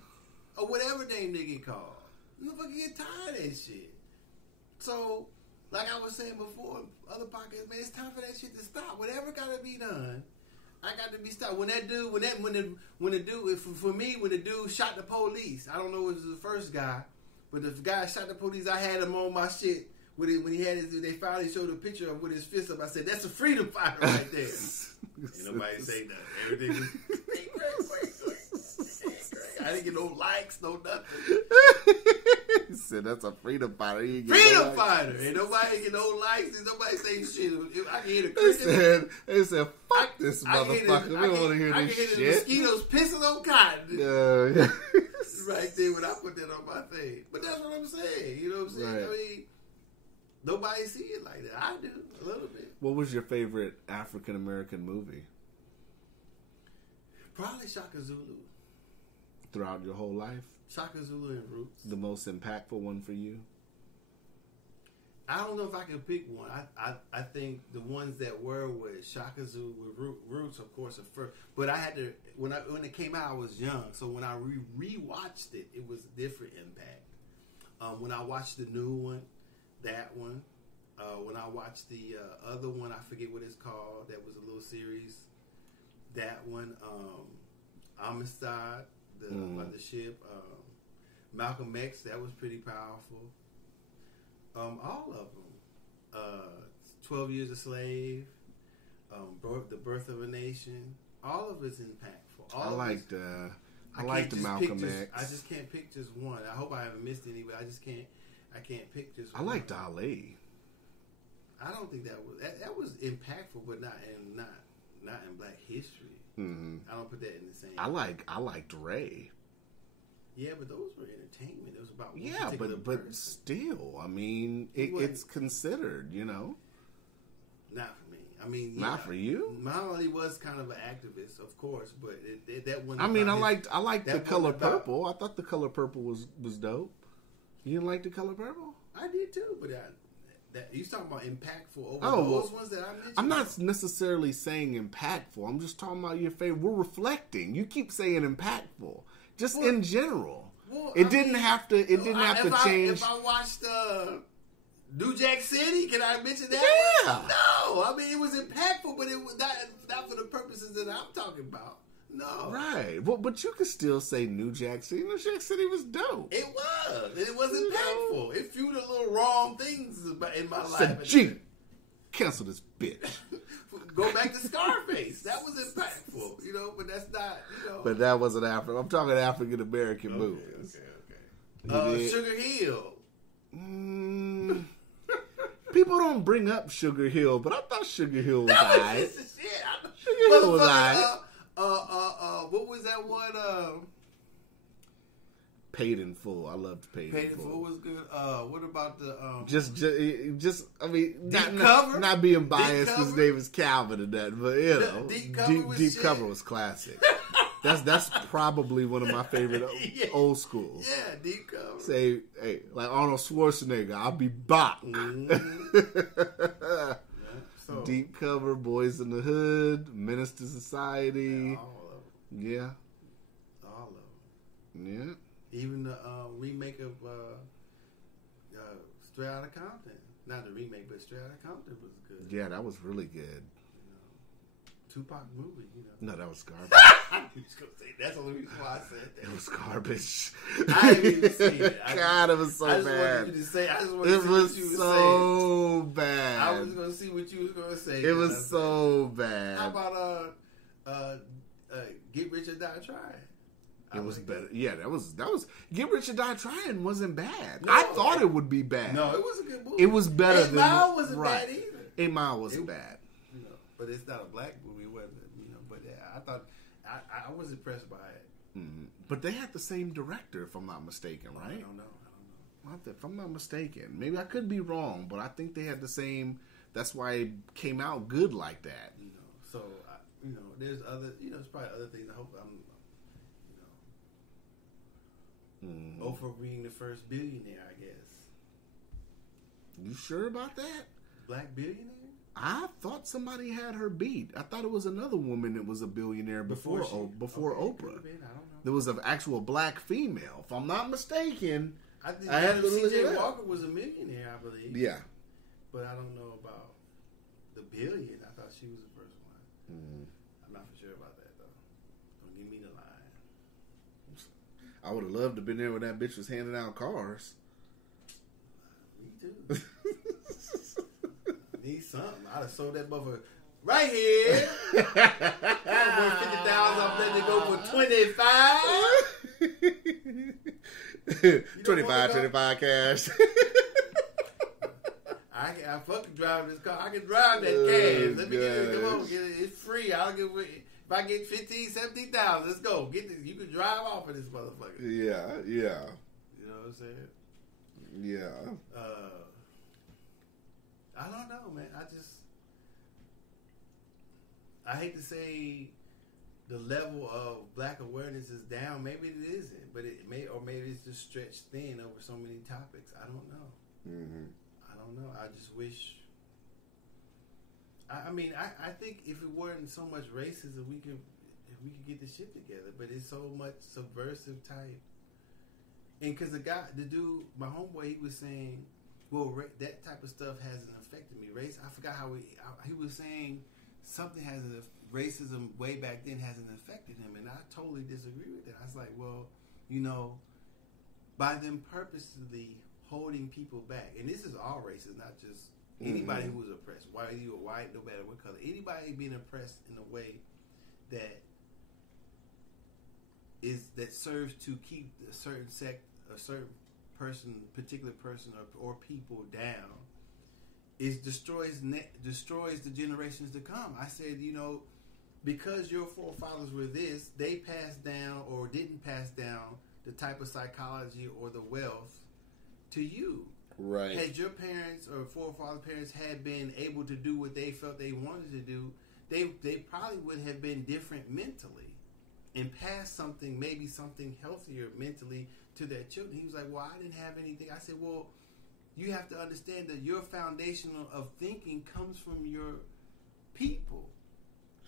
or whatever name they get called. Motherfucker get tired of that shit. So, like I was saying before, other podcasts, man, it's time for that shit to stop. Whatever got to be done, I got to be stopped. When the dude, for me, when the dude shot the police, I don't know if it was the first guy, but the guy shot the police, I had him on my shit. When he had his, they finally showed a picture of with his fist up. I said, "That's a freedom fighter right there." Ain't nobody say nothing. Everything was I didn't get no likes, no nothing. He said, "That's a freedom fighter." Freedom fighter. Ain't nobody get no likes. Ain't nobody say shit. I can hear the crickets. They said, "Fuck this motherfucker. We don't want to hear this shit." I can hear the mosquitoes pissing on cotton. Right there when I put that on my thing. But that's what I'm saying. You know what I'm saying? Right. I mean, nobody see it like that. I do a little bit. What was your favorite African American movie? Probably Shaka Zulu. Throughout your whole life? Shaka Zulu and Roots. The most impactful one for you? I don't know if I can pick one. I think the ones that were with Shaka Zulu with Roots, of course, at first. But I had to when it came out, I was young, so when I rewatched it, it was a different impact. When I watched the new one, that one. When I watched the other one, I forget what it's called. That was a little series. That one, Amistad, the mothership. Malcolm X, that was pretty powerful. All of them. 12 Years a Slave. The Birth of a Nation. All of it's impactful. I liked the Malcolm X. I just can't pick just one. I hope I haven't missed any, but I can't pick just one. I liked Ali. I don't think that was impactful, but not in Black history. Mm-hmm. I don't put that in the same. I liked Ray. Yeah, but those were entertainment. It was about but still, I mean, it's considered, you know. Not for me. I mean, not for you. Muhammad Ali was kind of an activist, of course, but that one. I mean, I liked The Color Purple. I thought The Color Purple was dope. You didn't like The Color Purple? I did too, but you talking about impactful over those ones that I mentioned? I'm not necessarily saying impactful. I'm just talking about your favorite. We're reflecting. You keep saying impactful, just in general. Well, it didn't have to change. If I watched New Jack City, can I mention that? Yeah. No, I mean it was impactful, but it was not for the purposes that I'm talking about. No. Right. Well, but you could still say New Jack City. New Jack City was dope. It was. It was impactful. It fueled a little wrong things in my life. Said, "Gee, cancel this bitch." Go back to Scarface. That was impactful, you know, but that's not, you know. But that wasn't African. I'm talking African American movies. Okay. Sugar Hill. People don't bring up Sugar Hill, but I thought Sugar Hill was alright. Sugar Hill was alright. What was that one? Paid in Full. I loved Paid in Full. Paid in Full was good. What about the just I mean, not being biased because his name is Calvin and that, but you know, Deep Cover was classic. That's probably one of my favorite old schools. Yeah, Deep Cover. Say, hey, like Arnold Schwarzenegger, I'll be back. So, Deep Cover, Boys in the Hood, Menace to Society. Yeah, all of them. Yeah. All of them. Yeah. Even the remake of Straight Outta Compton. Not the remake, but Straight Outta Compton was good. Yeah, that was really good. Tupac movie, you know. No, that was garbage. I was just gonna say that's the only reason why I said that. It was garbage. I didn't even see it. God, it was so I just bad. wanted you to say. I just wanted It to see was what you were so saying. bad. I was gonna see what you was gonna say. It was so bad. How about Get Rich or Die Trying? It was better. Yeah, that was Get Rich or Die Trying wasn't bad. No, I thought it would be bad. No, it was a good movie. It was better 8 than Mile wasn't right. bad either. 8 Mile wasn't bad. You know, but it's not a black movie, wasn't it? You know, but yeah, I thought I was impressed by it. Mm-hmm. But they had the same director, if I'm not mistaken, right? I don't know. If I'm not mistaken, maybe I could be wrong, but I think they had the same. That's why it came out good like that. You know, so you know, there's other. You know, there's probably other things. I hope I'm. You know, Oprah being the first billionaire, I guess. You sure about that? Black billionaire? I thought somebody had her beat. I thought it was another woman that was a billionaire before Oprah. I don't know. There was an actual black female, if I'm not mistaken. I think I had to look C.J. it up. Walker was a millionaire, I believe. Yeah. But I don't know about the billion. I thought she was the first one. Mm-hmm. I'm not for sure about that, though. Don't give me the line. I would have loved to have been there when that bitch was handing out cars. Me too. I need something. I'd have sold that motherfucker right here. I'm worth $50,000 off that to go for 25. 25 cash. I fucking drive this car. I can drive that cash. Let me get it. Come on, get it. It's free. I'll give it. If I get 15,000, 17,000, let's go. Get this. You can drive off of this motherfucker. Yeah. You know what I'm saying? Yeah. I don't know, man. I hate to say the level of black awareness is down. Maybe it isn't, but it may, or maybe it's just stretched thin over so many topics. I don't know. Mm-hmm. I don't know. I just wish. I mean, I think if it weren't so much racism, we could get the shit together. But it's so much subversive type. And because the dude, my homeboy, he was saying, well, that type of stuff hasn't affected me. Race, I forgot how he was saying something hasn't, racism way back then hasn't affected him. And I totally disagree with that. I was like, well, you know, by them purposely holding people back, and this is all races, not just anybody who was oppressed, whether you were white, no matter what color, anybody being oppressed in a way that serves to keep a certain sect, a certain person, particular person or people down, destroys the generations to come. I said, you know, because your forefathers were this, they passed down or didn't pass down the type of psychology or the wealth to you. Right. Had your parents or forefather parents had been able to do what they felt they wanted to do, they probably would have been different mentally and passed something, maybe something healthier mentally to their children. He was like, well, I didn't have anything. I said, well, you have to understand that your foundation of thinking comes from your people.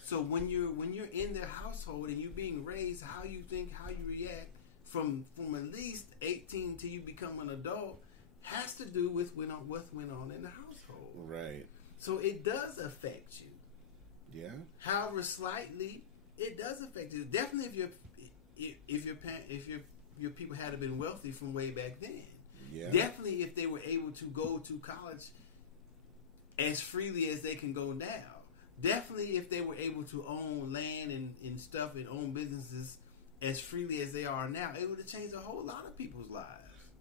So when you're in their household and you're being raised, how you think, how you react from at least 18 till you become an adult has to do with what went on in the household. Right. So it does affect you. Yeah. However slightly, it does affect you. Definitely if your people had been wealthy from way back then. Yeah. Definitely if they were able to go to college as freely as they can go now. Definitely if they were able to own land and stuff and own businesses as freely as they are now, it would have changed a whole lot of people's lives.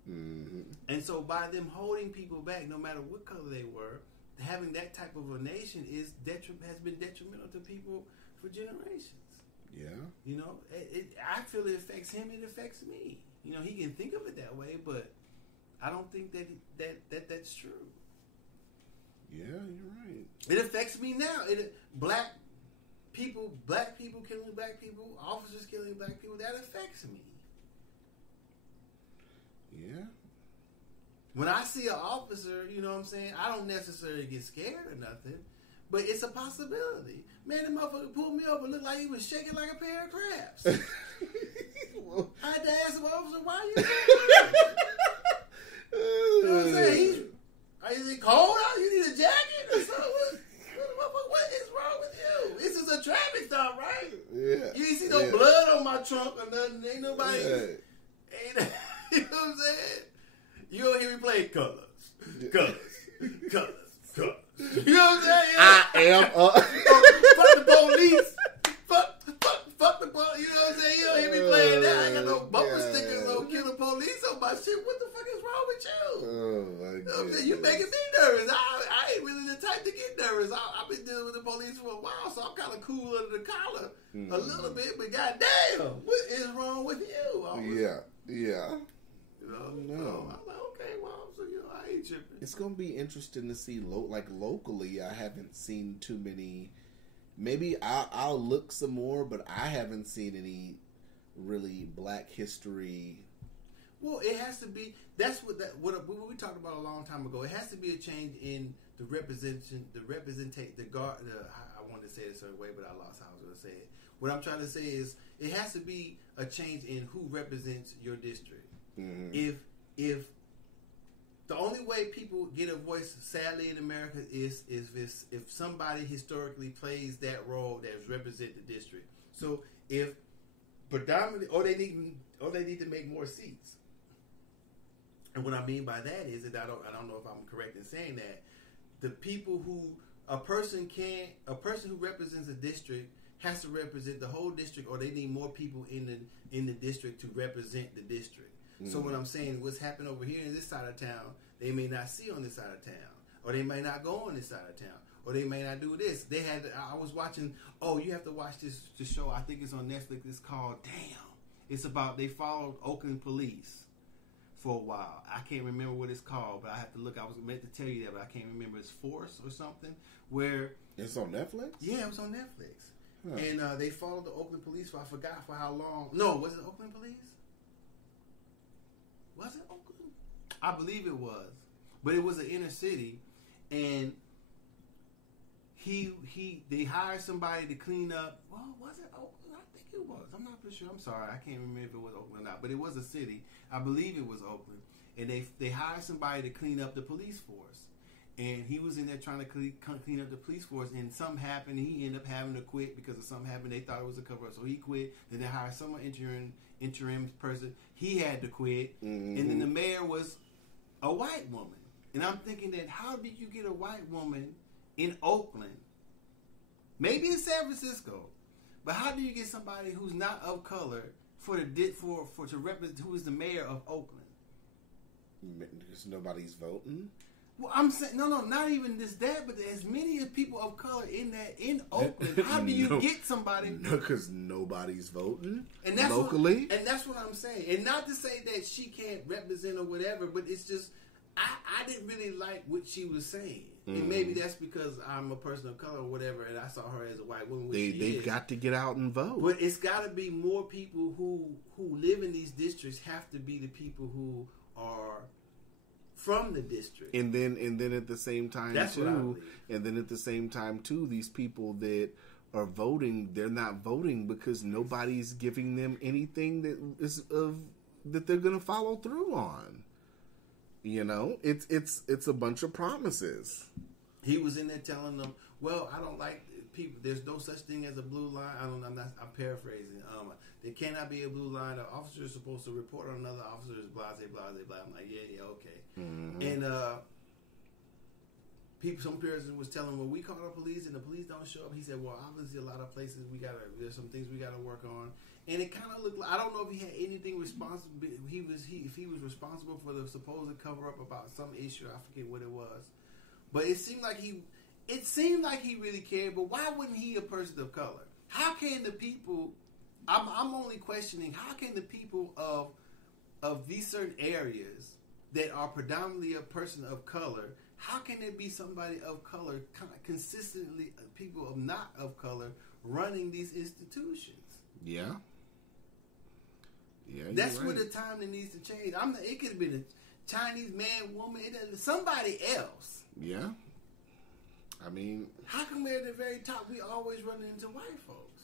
Mm-hmm. And so by them holding people back, no matter what color they were, having that type of a nation has been detrimental to people for generations. Yeah. You know, I feel it affects him, it affects me. You know, he can think of it that way, but I don't think that's true. Yeah, you're right. It affects me now. Black people killing black people, officers killing black people, that affects me. Yeah. When I see an officer, you know what I'm saying, I don't necessarily get scared or nothing, but it's a possibility. Man, the motherfucker pulled me over, looked like he was shaking like a pair of crabs. I had to ask the officer, why are you doing that? You know what I'm saying? Is it cold out? You need a jacket or something? What is wrong with you? This is a traffic You know what I'm saying? I am Fuck the police. Fuck the police. You know what I'm saying? You don't hear me playing that. I ain't got no bumper stickers, no kill the police on my shit. What the fuck is wrong with you? Oh my You know what I'm god. saying? You making me nervous. I ain't really the type to get nervous. I've been dealing with the police for a while, so I'm kind of cool under the collar a little bit. But goddamn, what is wrong with you? Yeah. You know, No. so I'm like, okay, well, so you know, I ain't tripping. It's gonna be interesting to see. Locally, I haven't seen too many. Maybe I'll look some more, but I haven't seen any really Black history. Well, it has to be. That's what we talked about a long time ago. It has to be a change in the representation. I wanted to say it a certain way, but I lost how I was going to say it. What I'm trying to say is, it has to be a change in who represents your district. Mm-hmm. If the only way people get a voice, sadly, in America is if somebody historically plays that role that represent the district. So if predominantly, or they need to make more seats. And what I mean by that is that I don't know if I'm correct in saying that the people who a person who represents a district has to represent the whole district, or they need more people in the district to represent the district. So what I'm saying, what's happened over here in this side of town, they may not see on this side of town, or they may not go on this side of town, or they may not do this. I was watching. Oh, you have to watch this show. I think it's on Netflix. It's called Damn. It's about they followed Oakland police for a while. I can't remember what it's called, but I have to look. I was meant to tell you that, but I can't remember. It's Force or something. Where it's on Netflix. Yeah, it was on Netflix. Huh. And they followed the Oakland police for I forgot for how long. No, was it Oakland police? Was it Oakland? I believe it was, but it was an inner city, and they hired somebody to clean up. Well, was it Oakland? I think it was. I'm not for sure. I'm sorry, I can't remember if it was Oakland or not, but it was a city. I believe it was Oakland, and they hired somebody to clean up the police force, and he was in there trying to clean up the police force, and something happened. And he ended up having to quit because of something happened. They thought it was a cover up, so he quit. Then they hired someone interim person. He had to quit, and then the mayor was a white woman. And I'm thinking that how did you get a white woman in Oakland? Maybe in San Francisco, but how do you get somebody who's not of color to represent who is the mayor of Oakland? Because nobody's voting. Well, I'm saying no, not even just that, but as many as people of color in Oakland. How do you get somebody? No, because nobody's voting and that's locally. And that's what I'm saying. And not to say that she can't represent or whatever, but it's just I didn't really like what she was saying. And maybe that's because I'm a person of color or whatever, and I saw her as a white woman. They've got to get out and vote. But it's got to be more people who live in these districts have to be the people who are from the district. And then at the same time that's too, and then at the same time too, these people that are voting, they're not voting because nobody's giving them anything that they're going to follow through on. You know, it's a bunch of promises. He was in there telling them, "Well, I don't like people. There's no such thing as a blue line. I'm paraphrasing. There cannot be a blue line. An officer is supposed to report on another officer's blah, blah, blah." I'm like, yeah, okay. And some person was telling him, "Well, we call the police and the police don't show up." He said, "Well, obviously a lot of places there's some things we gotta work on." And it kind of looked like, I don't know if he had anything responsible. If he was responsible for the supposed cover up about some issue. I forget what it was, but it seemed like he really cared. But why wouldn't he, a person of color? How can the people? I'm only questioning. How can the people of these certain areas that are predominantly a person of color? How can there be somebody of color consistently? People of not of color running these institutions? Yeah. Yeah, that's right. where the time that needs to change. It could have been a Chinese man, woman, somebody else. Yeah. I mean, how come we're at the very top? We always running into white folks.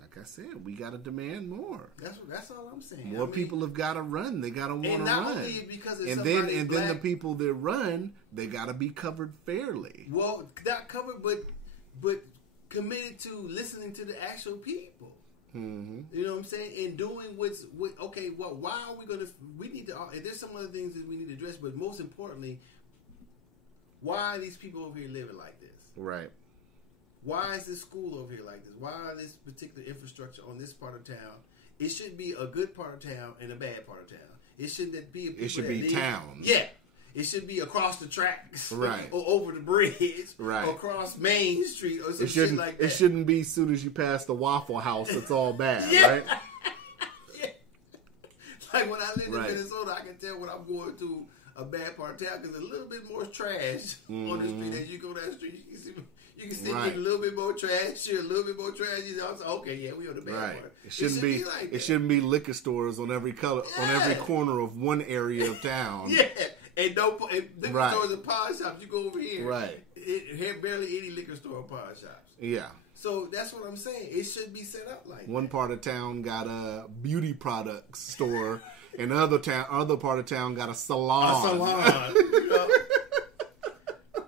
Like I said, we got to demand more. That's all I'm saying. More people have got to run. They got to want to run. And not only because it's then the people that run, they got to be covered fairly. Well, not covered, but committed to listening to the actual people. Mm-hmm. You know what I'm saying? And doing why are we going to, we need to, and there's some other things that we need to address, but most importantly, why are these people over here living like this? Right. Why is this school over here like this? Why are this particular infrastructure on this part of town? It should be a good part of town and a bad part of town. It shouldn't be. It should be towns. Yeah. It should be across the tracks, right, or over the bridge, right, or across Main Street, or some shit like that. It shouldn't be as soon as you pass the Waffle House, it's all bad, yeah. right? Yeah. Like when I lived right. in Minnesota, I can tell when I'm going to a bad part of town because there's a little bit more trash on the street. As you go down the street, you can see right. a little bit more trash here, a little bit more trash. You know, so, okay, yeah, we on the bad part. It shouldn't be like it shouldn't be liquor stores on every color on every corner of one area of town. Yeah. And liquor stores and pawn shops. You go over here, right? It had barely any liquor store or pawn shops. Yeah. So that's what I'm saying. It should be set up like one that. part of town got a beauty products store, and other part of town got a salon. A salon. You know?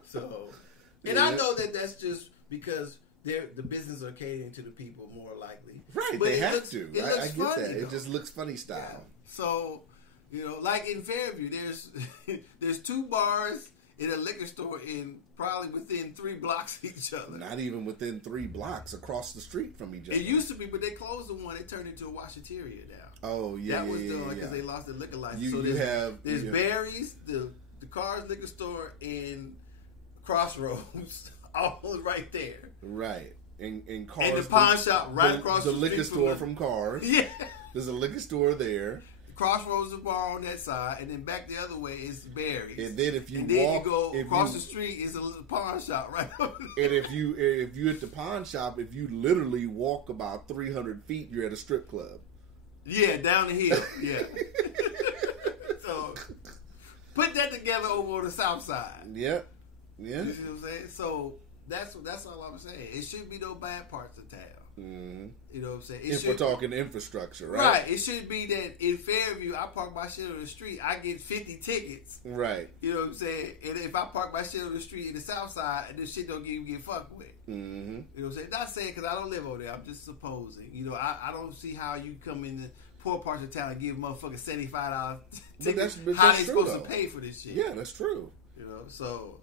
So, and I know that's just because the business are catering to the people more likely. Right. But they have to. It looks I get funny, that. though. It just looks funny style. Yeah. So. You know, like in Fairview, there's 2 bars in a liquor store in probably within 3 blocks of each other. Not even within 3 blocks across the street from each other. It used to be, but they closed the one. They turned it into a washateria now. Oh yeah, that was done because they lost their liquor license. There's Barry's, the Cars liquor store in Crossroads, all right there. Right, and Cars and the pawn shop right across the liquor store from Cars. Yeah, there's a liquor store there. Crossroads is a bar on that side, and then back the other way is Barry's. And then if you go across the street, is a little pawn shop right over there. And if you at the pawn shop, if you literally walk about 300 feet, you're at a strip club. Yeah, down the hill. Yeah. So put that together over on the south side. Yep. Yeah. You see what I'm saying? So that's all I'm saying. It shouldn't be no bad parts of town. Mm-hmm. You know what I'm saying? If we're talking infrastructure, right? Right. It should be that in Fairview, I park my shit on the street, I get 50 tickets. Right. You know what I'm saying? And if I park my shit on the street in the south side, this shit don't even get fucked with. Mm-hmm. You know what I'm saying? Not saying because I don't live over there. I'm just supposing. You know, I don't see how you come in the poor parts of town and give motherfuckers $75 tickets. How they supposed to pay for this shit? Yeah, that's true. You know, so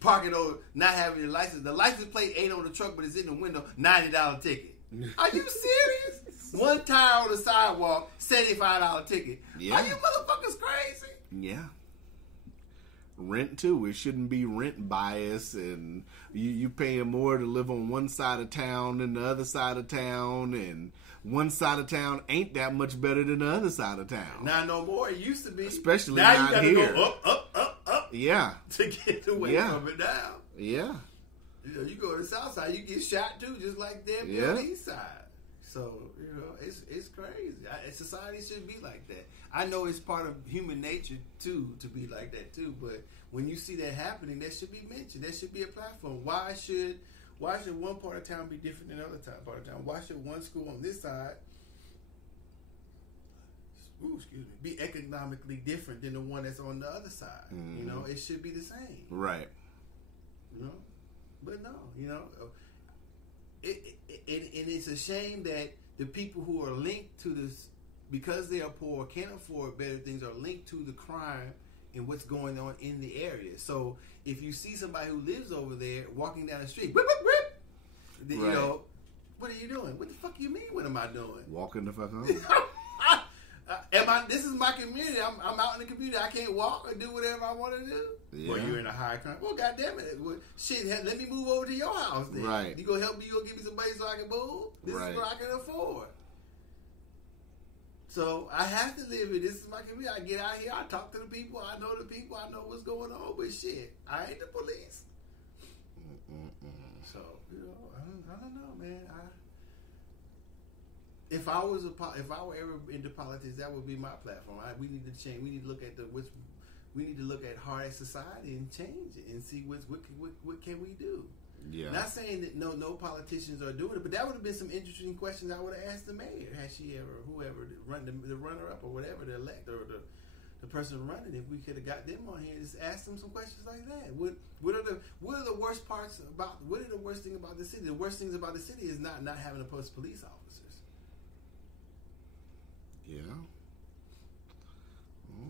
parking on not having your license. The license plate ain't on the truck, but it's in the window. $90 ticket. Are you serious? One tire on the sidewalk, $75 ticket. Yeah. Are you motherfuckers crazy? Yeah. Rent too. It shouldn't be rent bias, and you paying more to live on one side of town than the other side of town, and one side of town ain't that much better than the other side of town. Not no more. It used to be. Especially now not you gotta here. go up. Yeah. To get away from it now. Yeah. You know, you go to the south side, you get shot too, just like them on the east side. So, you know, it's crazy. Society shouldn't be like that. I know it's part of human nature too to be like that too. But when you see that happening, that should be mentioned. That should be a platform. Why should one part of town be different than another part of town? Why should one school on this side, be economically different than the one that's on the other side? Mm-hmm. You know, it should be the same. Right. You know, but no, you know, and it's a shame that the people who are linked to this, because they are poor, can't afford better things, are linked to the crime and what's going on in the area. So if you see somebody who lives over there walking down the street, whip, whip, whip, you know, what are you doing? What the fuck you mean? What am I doing? Walking the fuck home. This is my community. I'm out in the community. I can't walk or do whatever I want to do. Yeah. Well, you're in a high crime. Well, goddamn it. Well, shit, let me move over to your house then. Right. You gonna help me? You gonna give me some money so I can move? This is what I can afford. So I have to live here. This is my community. I get out here. I talk to the people. I know the people. I know what's going on. But shit, I ain't the police. So you know, I don't know, man. If I were ever into politics, that would be my platform. We need to change. We need to look at we need to look at hard society and change it and see what can we do. Yeah. Not saying that no politicians are doing it, but that would have been some interesting questions I would have asked the mayor, had she ever, whoever the runner up or whatever, the elect or the person running. If we could have got them on here and just asked them some questions like that. What are the worst parts about? What are the worst thing about the city? The worst things about the city is not having to post police officers. Yeah.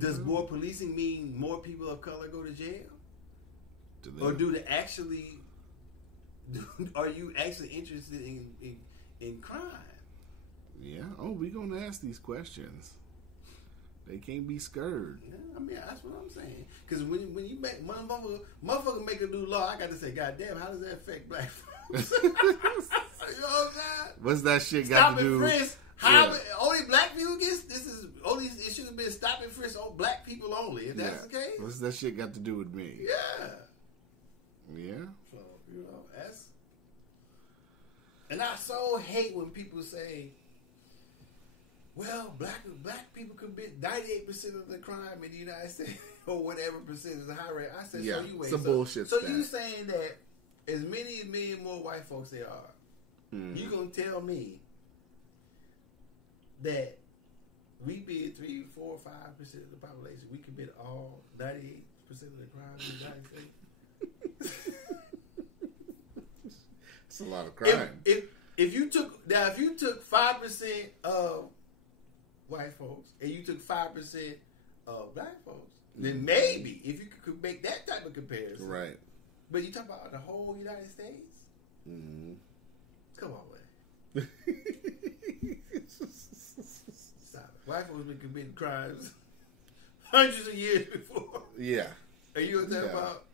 Does more policing mean more people of color go to jail? to them. Or are you actually interested in crime? Yeah. Oh, we gonna ask these questions. They can't be scared. Yeah, I mean, that's what I'm saying. Because when you make motherfucker make a new law, I got to say, God damn, how does that affect black folks? You know what I'm saying? What's that shit got to do? Frisk. How only black people get this? Is only it should have been stop and frisk on black people only. If that's the case, what's that shit got to do with me? Yeah. Yeah. So that's. And I so hate when people say, well, black people commit 98% of the crime in the United States or whatever percent is a high rate. I said, yeah, so you wait. It's a bullshit So stat. you saying that as many as million more white folks there are, you gonna tell me that we be 3, 4, 5% of the population, we commit all 98% of the crime in the United States? It's a lot of crime. If you took 5% of white folks and you took 5% of black folks, then maybe if you could make that type of comparison, right? But you talk about the whole United States. Mm-hmm. Come on, man. Stop it. White folks been committing crimes hundreds of years before. Yeah. Are you gonna talk about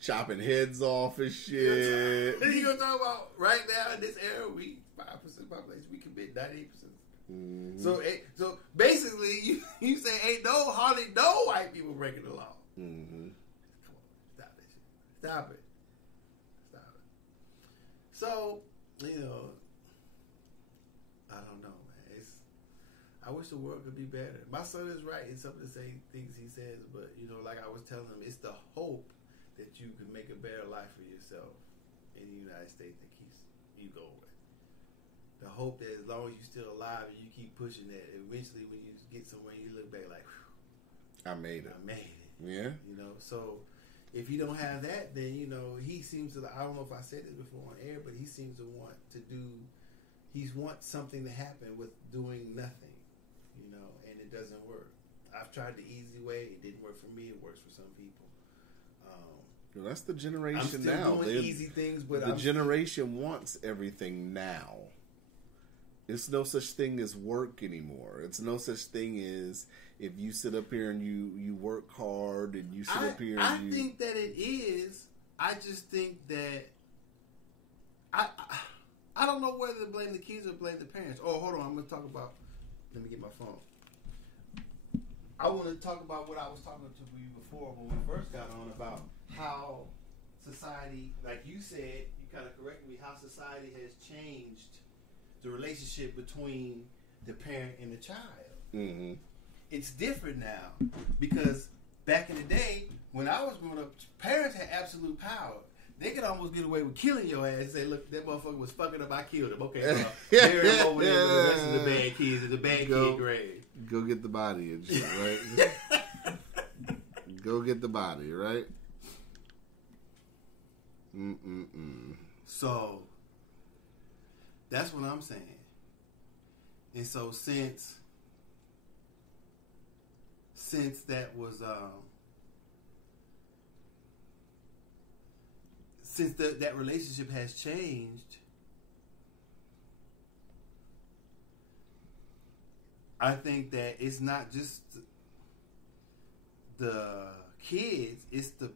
chopping heads off and shit? You gonna talk about right now in this era, we 5% population, we commit 98%. Mm-hmm. So basically, you say ain't hardly no white people breaking the law. Mm-hmm. Come on, stop that shit. Stop it. So I don't know, man. I wish the world could be better. My son is right in some of the same things he says, but like I was telling him, it's the hope that you can make a better life for yourself in the United States that keeps you going. The hope that as long as you're still alive and you keep pushing that, eventually when you get somewhere, you look back like, I made it. Yeah. So if you don't have that, then he seems to. I don't know if I said this before on air, but he seems to want to do. He wants something to happen with doing nothing, and it doesn't work. I've tried the easy way; it didn't work for me. It works for some people. Well, that's the generation I'm still now. doing easy things, but the generation wants everything now. It's no such thing as work anymore. It's no such thing as if you sit up here and you work hard and you sit up here and I think that it is. I just think that I don't know whether to blame the kids or blame the parents. Oh, hold on. I'm going to talk about... Let me get my phone. I want to talk about what I was talking to you before when we first got on about how society, like you said, you kind of corrected me, how society has changed the relationship between the parent and the child. Mm-hmm. It's different now because back in the day, when I was growing up, parents had absolute power. They could almost get away with killing your ass and say, look, that motherfucker was fucking up, I killed him. Okay, bury him over there with the rest of the bad kids in the bad kid grave. Go get the body and shit, right? Go get the body, right? So, that's what I'm saying. And so since that was since that relationship has changed, I think that it's not just the kids, it's the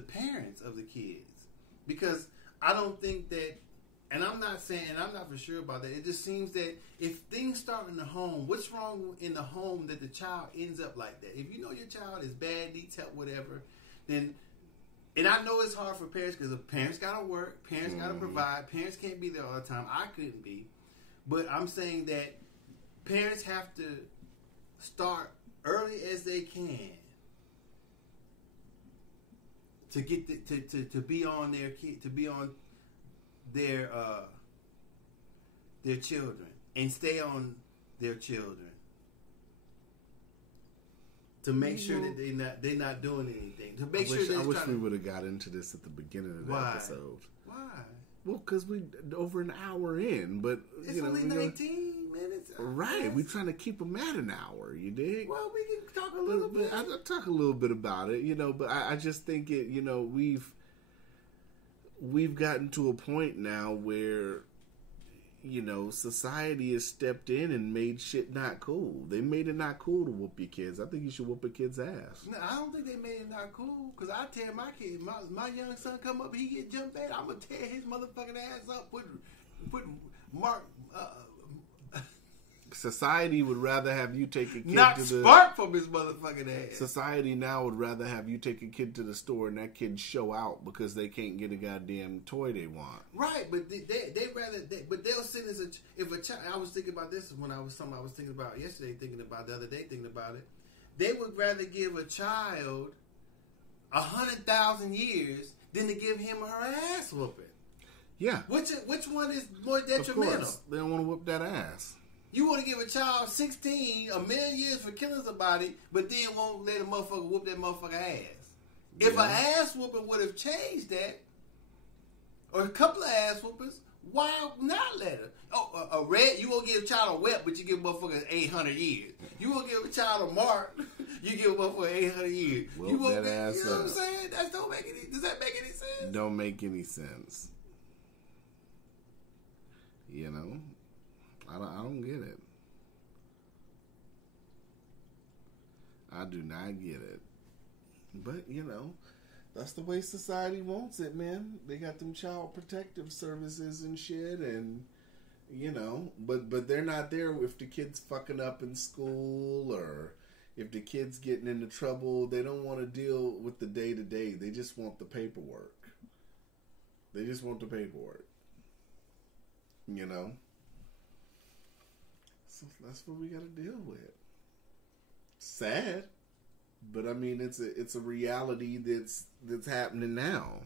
parents of the kids. Because I don't think that, and I'm not saying, and I'm not for sure about that, it just seems that if things start in the home, what's wrong in the home that the child ends up like that? If you know your child is bad, needs help, whatever, then, and I know it's hard for parents because parents got to work, parents got to provide, parents can't be there all the time. I couldn't be. But I'm saying that parents have to start early as they can to get to be on their kid, to be on their children and stay on their children to make sure that they're not doing anything. To make sure that I wish we would have got into this at the beginning of the episode. Why? Well, because we over an hour in, but it's only 19 minutes. Right, we're trying to keep them at an hour. You dig? Well, we can talk a little bit. I'll talk a little bit about it, But I just think it. We've gotten to a point now where, society has stepped in and made shit not cool. They made it not cool to whoop your kids. I think you should whoop a kid's ass. No, I don't think they made it not cool. Because I tell my kid, my young son come up, he get jumped at, I'm going to tear his motherfucking ass up. Put Mark... Society would rather have you take a kid not to the... spark from his motherfucking ass. Society now would rather have you take a kid to the store and that kid show out because they can't get a goddamn toy they want. Right, but they rather... but they'll send us if a child... I was thinking about this when I was thinking about yesterday, thinking about the other day, thinking about it. They would rather give a child 100,000 years than to give him or her ass whooping. Yeah. Which one is more detrimental? Of course. They don't want to whoop that ass. You want to give a child 16, a million years for killing somebody, but then won't let a motherfucker whoop that motherfucker ass. Yeah. If an ass whooping would have changed that, or a couple of ass whoopings, why not let her? Oh, a red, you won't give a child a wet, but you give a motherfucker 800 years. You won't give a child a mark, you give a motherfucker 800 years. Whoop you won't that ass you know up. what I'm saying? Does that make any sense? Don't make any sense. I don't get it. I do not get it. But, that's the way society wants it, man. They got them child protective services and shit, and, but they're not there if the kid's fucking up in school or if the kid's getting into trouble. They don't want to deal with the day-to-day. They just want the paperwork. So that's what we got to deal with. Sad, but I mean it's a reality that's happening now.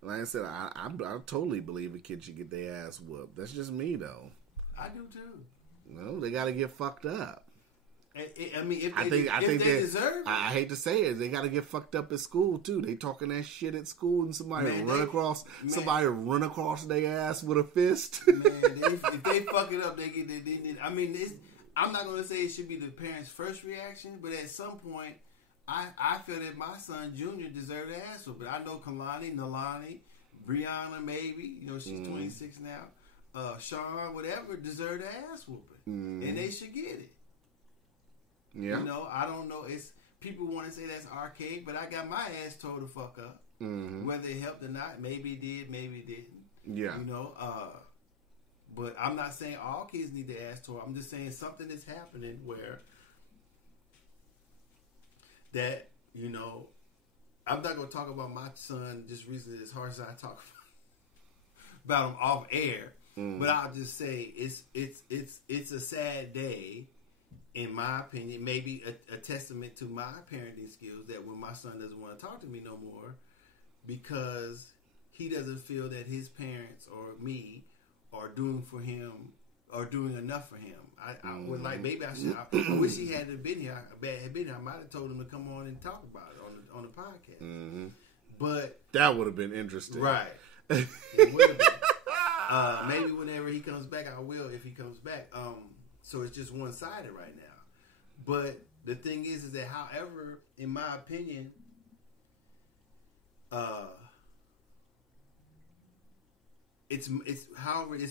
Like I said, I totally believe a kid should get their ass whooped. That's just me though. I do too. No, they got to get fucked up. I mean, if they deserve it. I hate to say it, they got to get fucked up at school too. They talking that shit at school, and somebody run across their ass with a fist. Man, if they fuck it up, they get. I mean, I'm not gonna say it should be the parents' first reaction, but at some point, I feel that my son Junior deserved an ass whooping. I know Kalani, Nalani, Brianna, maybe she's 26 now. Sean, whatever, deserved an ass whooping, and they should get it. Yeah. I don't know. It's people want to say that's archaic, but I got my ass tore the fuck up. Mm-hmm. Whether it helped or not, maybe it did, maybe it didn't. Yeah. But I'm not saying all kids need their ass tore. I'm just saying something is happening where that, I'm not going to talk about my son just recently as hard as I talk about him off air. Mm. But I'll just say it's a sad day. In my opinion, maybe a testament to my parenting skills that when my son doesn't want to talk to me no more because he doesn't feel that his parents or me are doing for him or doing enough for him. I would like, maybe I should. I wish he had been here. I might have told him to come on and talk about it on the podcast. Mm-hmm. But that would have been interesting, right? It would have been. Maybe whenever he comes back, I will if he comes back. So it's just one-sided right now. But the thing is that however, in my opinion, it's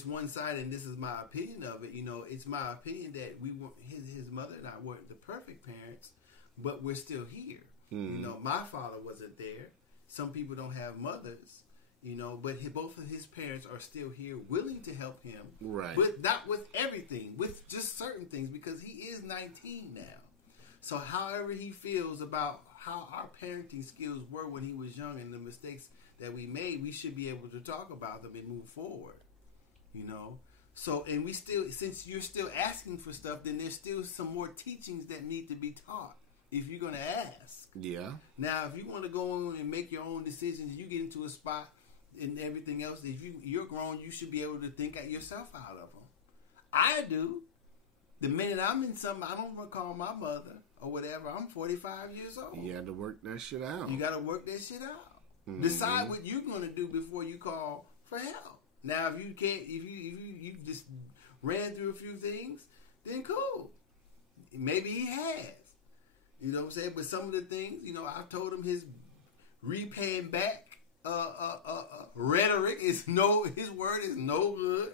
one-sided, and this is my opinion of it. It's my opinion that we were his mother and I weren't the perfect parents, but we're still here. Mm. My father wasn't there. Some people don't have mothers. But both of his parents are still here, willing to help him. Right. But not with everything, with just certain things, because he is 19 now. So however he feels about how our parenting skills were when he was young and the mistakes that we made, we should be able to talk about them and move forward. So, and we still, since you're still asking for stuff, then there's still some more teachings that need to be taught if you're going to ask. Yeah. Now, if you want to go on and make your own decisions, you get into a spot and everything else, if you're grown, you should be able to think yourself out of them. I do. The minute I'm in something, I don't recall my mother or whatever. I'm 45 years old. You had to work that shit out. You got to work that shit out. Mm-hmm. Decide what you're going to do before you call for help. Now, if you can't, if you just ran through a few things, then cool. Maybe he has. You know what I'm saying? But some of the things, you know, I've told him his repaying back rhetoric is his word is no good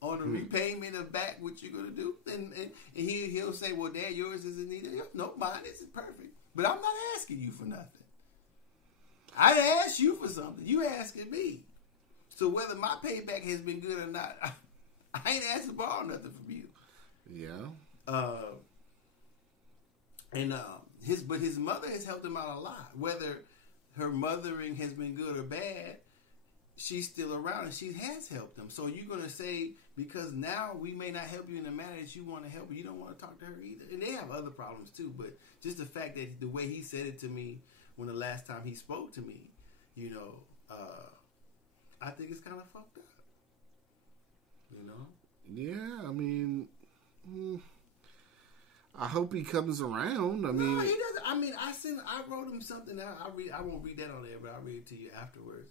on the repayment of back what you're gonna do, and he'll say, well, Dad, yours isn't needed. No, mine isn't perfect, but I'm not asking you for nothing. I'd ask you for something. You asking me. So whether my payback has been good or not, I ain't asking for all nothing from you. Yeah. But his mother has helped him out a lot. Whether her mothering has been good or bad, she's still around and she has helped him. So you're going to say, because now we may not help you in the manner that you want to help, you don't want to talk to her either. And they have other problems too, but just the fact that the way he said it to me when the last time he spoke to me, you know, I think it's kind of fucked up. You know? Yeah, I mean, I hope he comes around. No, he doesn't. I mean, I wrote him something. I won't read that on there, but I'll read it to you afterwards.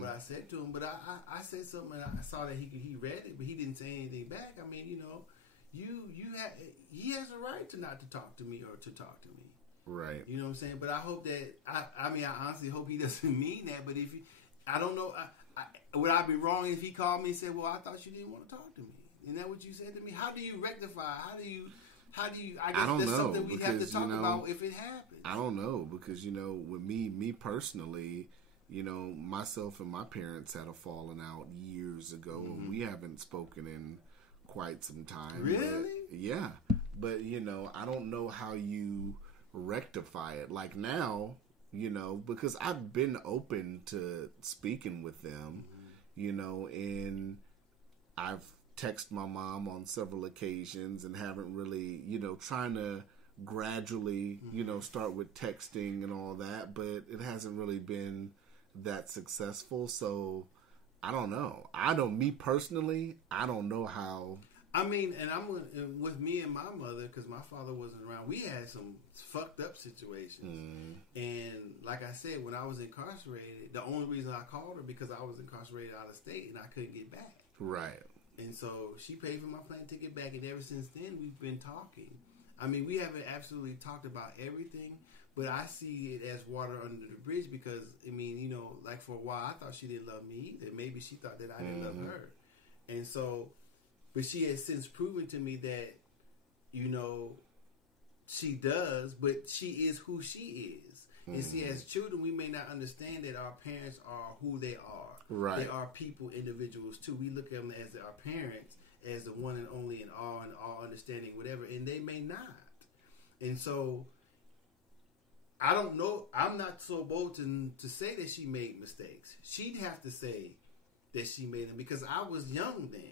What I said to him, but I said something. And I saw that he read it, but he didn't say anything back. I mean, you know, he has a right to not to talk to me or to talk to me. Right. You know what I'm saying? But I hope that I mean, I honestly hope he doesn't mean that. But if I don't know, would I be wrong if he called me and said, "Well, I thought you didn't want to talk to me"? Isn't that what you said to me? How do you rectify? How do you? I guess that's something we have to talk about if it happens. I don't know, because, you know, with me personally, you know, myself and my parents had a falling out years ago, and we haven't spoken in quite some time. Really? Yeah. But, you know, I don't know how you rectify it. Like now, you know, because I've been open to speaking with them, you know, and I've text my mom on several occasions and haven't really, you know, trying to gradually, you know, start with texting and all that, but it hasn't really been that successful. So I don't know. Me personally, I don't know how. I mean, and with me and my mother, because my father wasn't around, we had some fucked up situations. And like I said, when I was incarcerated, the only reason I called her because I was incarcerated out of state and I couldn't get back. Right. And so she paid for my plane ticket back, and ever since then we've been talking. I mean, we haven't absolutely talked about everything, but I see it as water under the bridge because, I mean, you know, like for a while I thought she didn't love me either. Maybe she thought that I didn't love her. And so, but she has since proven to me that, you know, she does, but she is who she is. And see, as children, we may not understand that our parents are who they are. Right. They are people, individuals too. We look at them as our parents, as the one and only and all understanding, whatever, and they may not. And so, I don't know. I'm not so bold to say that she made mistakes. She'd have to say that she made them because I was young then.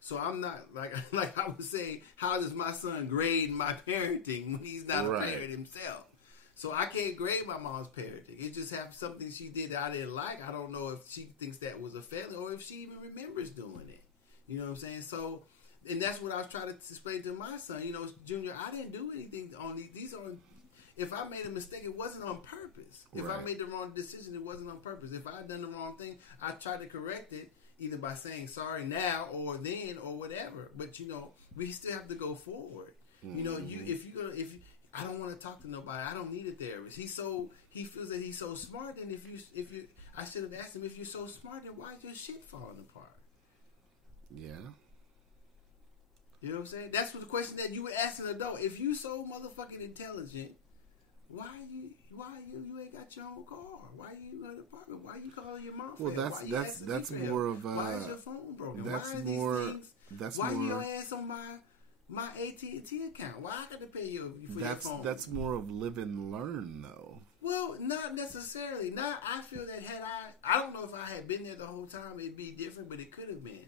So I'm not like I would say, how does my son grade my parenting when he's not a parent himself? So I can't grade my mom's parenting. It just have something she did that I didn't like. I don't know if she thinks that was a failure or if she even remembers doing it. You know what I'm saying? So, and that's what I was trying to explain to my son. You know, Junior, I didn't do anything on these. These are, if I made a mistake, it wasn't on purpose. If I made the wrong decision, it wasn't on purpose. If I had done the wrong thing, I tried to correct it either by saying sorry now or then or whatever. But, you know, we still have to go forward. You know, I don't want to talk to nobody. I don't need a therapist. He feels that he's so smart. And if you, I should have asked him, if you're so smart, then why is your shit falling apart? Yeah. You know what I'm saying? That's what the question that you would ask an adult. If you so motherfucking intelligent, why you ain't got your own car? Why you in an apartment? Why you calling your mom? Well, that's more of why is your phone broken? That's why is more. These things, that's why more. your ass on my AT&T account? Why I got to pay you for your phone? That's more of live and learn, though. Well, not necessarily. I feel that had I don't know if I had been there the whole time, it'd be different, but it could have been.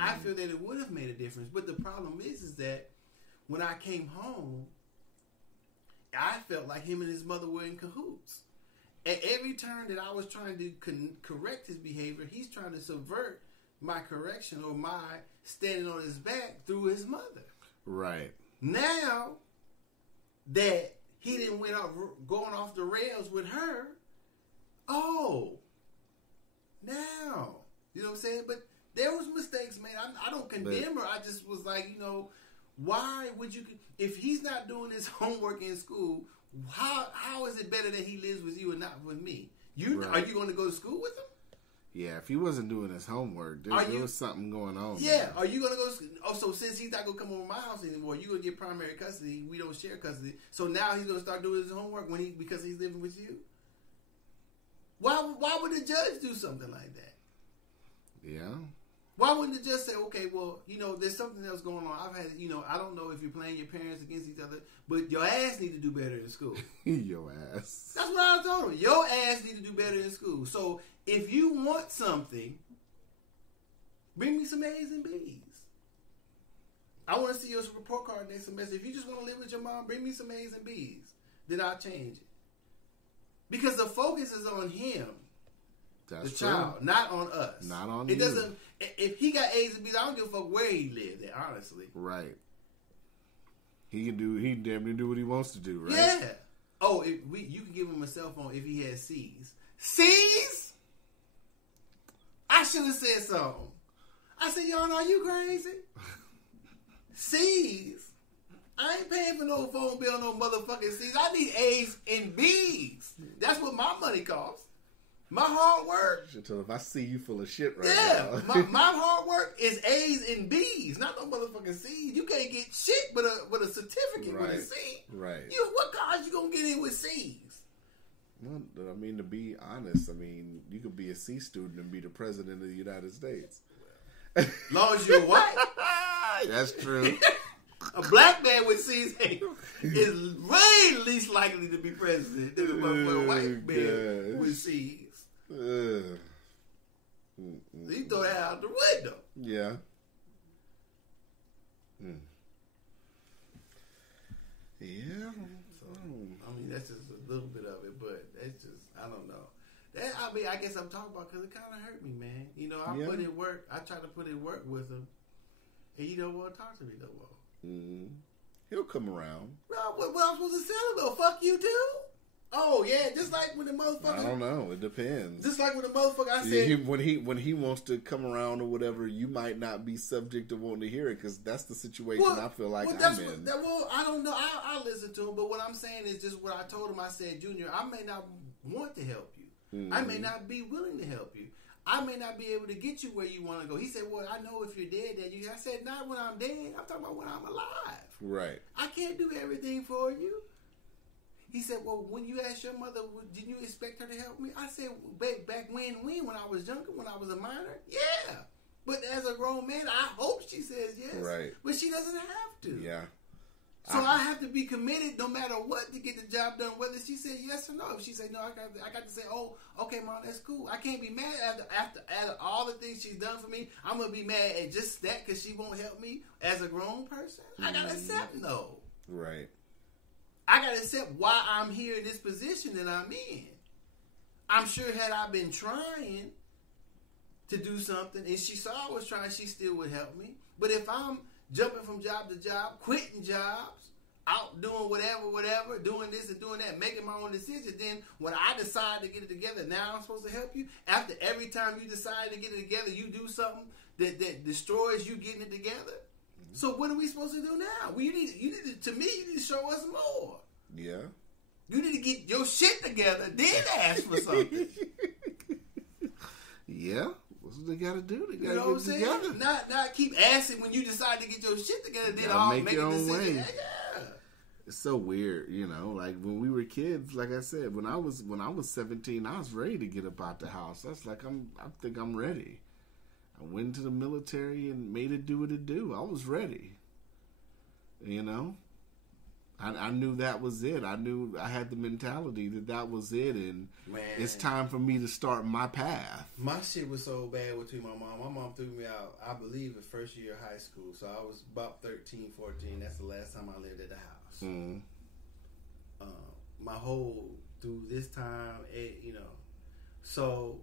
I feel that it would have made a difference. But the problem is that when I came home, I felt like him and his mother were in cahoots. At every turn that I was trying to correct his behavior, he's trying to subvert my correction or my standing on his back through his mother. Right. Now that he didn't going off the rails with her, now. You know what I'm saying? But there was mistakes, man. I don't condemn her. I just was like, why would you? If he's not doing his homework in school, how is it better that he lives with you and not with me? Are you going to go to school with him? Yeah, if he wasn't doing his homework, there was something going on. Yeah, man. are you going to go? So since he's not going to come over to my house anymore, you're going to get primary custody. We don't share custody. So now he's going to start doing his homework because he's living with you. Why would the judge do something like that? Yeah. Why wouldn't the judge say, okay, well, there's something else going on. I've had, I don't know if you're playing your parents against each other, but your ass need to do better in school. Your ass. That's what I told him. Your ass need to do better in school. So if you want something, bring me some A's and B's. I want to see your report card next semester. If you just want to live with your mom, bring me some A's and B's. Then I'll change it. Because the focus is on him. That's the child, true. Not on us. Not on it you. Doesn't. If he got A's and B's, I don't give a fuck where he lived at, honestly. Right. He damn near do what he wants to do, right? Yeah. Oh, you can give him a cell phone if he has C's. C's? I should have said something. I said, y'all know, are you crazy? C's? I ain't paying for no phone bill, no motherfucking C's. I need A's and B's. That's what my money costs. My hard work. So if I see you full of shit right now. my hard work is A's and B's, not no motherfucking C's. You can't get shit with a certificate with a C. Right. What college you gonna get in with C's? Well, I mean, to be honest, you could be a C student and be the president of the United States. As long as you're white. That's true. A black man with C's is way least likely to be president than a motherfucking white man with C's. You throw that out the window. Yeah. Yeah. That's just a little bit of it, but that's just, I don't know. I guess I'm talking about because it kind of hurt me, man. Put in work. I tried to put in work with him, and he don't want to talk to me no more. Mm-hmm. He'll come around. Well, what I'm supposed to tell him though? Fuck you too? Oh yeah, just like when the motherfucker. I don't know. It depends. Just like when the motherfucker I said when he wants to come around or whatever, you might not be subject to wanting to hear it because that's the situation I feel like I'm in. I don't know. I listen to him, but what I'm saying is just what I told him. I said, Junior, I may not want to help you. Mm-hmm. I may not be willing to help you. I may not be able to get you where you want to go. He said, well, I know if you're dead, that you. I said, not when I'm dead. I'm talking about when I'm alive. Right. I can't do everything for you. He said, well, when you asked your mother, did you expect her to help me? I said, back when I was younger, when I was a minor? Yeah. But as a grown man, I hope she says yes. Right. But she doesn't have to. Yeah. So I have to be committed no matter what to get the job done, whether she said yes or no. If she said no, I got to say, oh, okay, Mom, that's cool. I can't be mad after all the things she's done for me. I'm going to be mad at just that because she won't help me as a grown person. I got to accept no. Right. I got to accept why I'm here in this position that I'm in. I'm sure had I been trying to do something and she saw I was trying, she still would help me. But if I'm jumping from job to job, quitting jobs, out doing whatever, doing this and doing that, making my own decisions, then when I decide to get it together, now I'm supposed to help you? After every time you decide to get it together, you do something that destroys you getting it together? So what are we supposed to do now? Well, you need to show us more. Yeah. You need to get your shit together, then ask for something. Yeah. What's what they got to do? They got to get it together. Not keep asking when you decide to get your shit together, then all make your own way. Yeah. It's so weird, like when we were kids, like I said, when I was 17, I was ready to get up out the house. That's like I think I'm ready. I went into the military and made it do what it do. I was ready. I knew that was it. I knew I had the mentality that was it, and it's time for me to start my path. My shit was so bad between my mom. My mom threw me out, I believe, the first year of high school. So I was about 13, 14. That's the last time I lived at the house. Mm. My whole, through this time, so,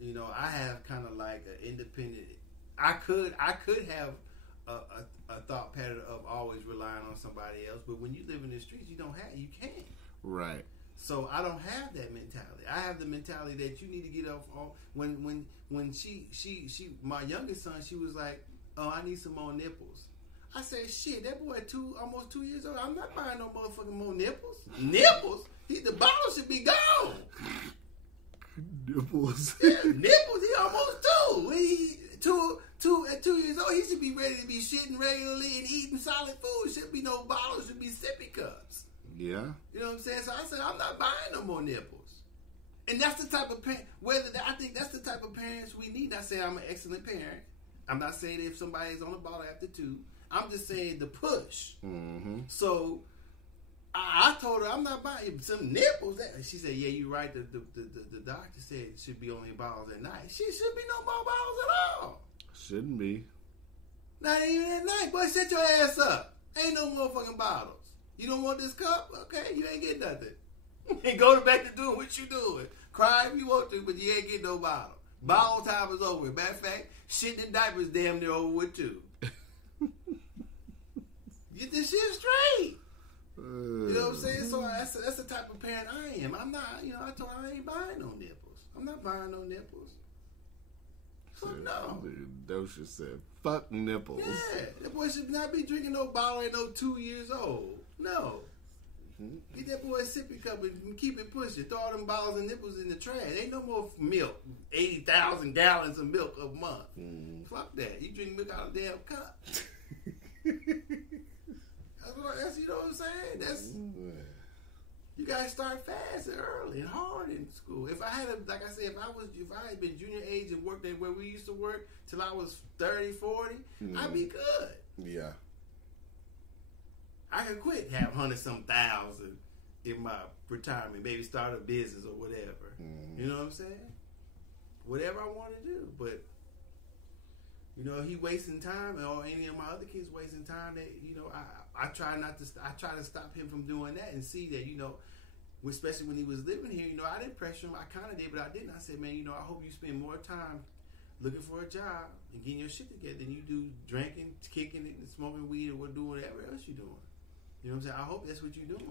I have kind of like an independent, I could have a thought pattern of always relying on somebody else, but when you live in the streets, you can't. Right. So I don't have that mentality. I have the mentality that you need to get off. When she my youngest son, she was like, "Oh, I need some more nipples." I said, "Shit, that boy almost 2 years old. I'm not buying no motherfucking more nipples. Nipples? The bottle should be gone." Nipples. Yeah, nipples. He almost 2. At 2 years old, he should be ready to be shitting regularly and eating solid food. Should be no bottles. Should be sippy cups. Yeah. You know what I'm saying? So I said, I'm not buying no more nipples. And that's the type of parent. I think that's the type of parents we need. Not saying I'm an excellent parent. I'm not saying if somebody's on the ball after 2. I'm just saying the push. Mm-hmm. So I told her I'm not buying some nipples. She said, "Yeah, you're right. The doctor said it should be only bottles at night. She should be no more bottles at all. Shouldn't be. Not even at night. Boy, set your ass up. Ain't no more fucking bottles. You don't want this cup? Okay, you ain't getting nothing. And go back to doing what you doing. Cry if you want to, but you ain't getting no bottle. Bottle time is over. Matter of fact, shitting in diapers damn near over with too. Get this shit straight. You know what I'm saying? So that's the type of parent I am. I'm not, I told her I ain't buying no nipples. I'm not buying no nipples. So no. Docious said, "Fuck nipples." Yeah, that boy should not be drinking no bottle at no 2 years old. No. Get that boy a sippy cup and keep it pushing. Throw all them bottles and nipples in the trash. Ain't no more milk. 80,000 gallons of milk a month. Fuck that. You drink milk out of a damn cup. That's you know what I'm saying? That's you gotta start fast and early and hard in school. If I had like I said, if I had been junior age and worked at where we used to work till I was 30, 40, I'd be good. Yeah. I can quit have 100-some thousand in my retirement, maybe start a business or whatever. You know what I'm saying? Whatever I want to do, but he wasting time, or any of my other kids wasting time. That I try to stop him from doing that, and see that especially when he was living here. I didn't pressure him. I kind of did, but I didn't. I said, man, I hope you spend more time looking for a job and getting your shit together than you do drinking, kicking it, and smoking weed, or doing whatever else you're doing. You know what I'm saying? I hope that's what you're doing.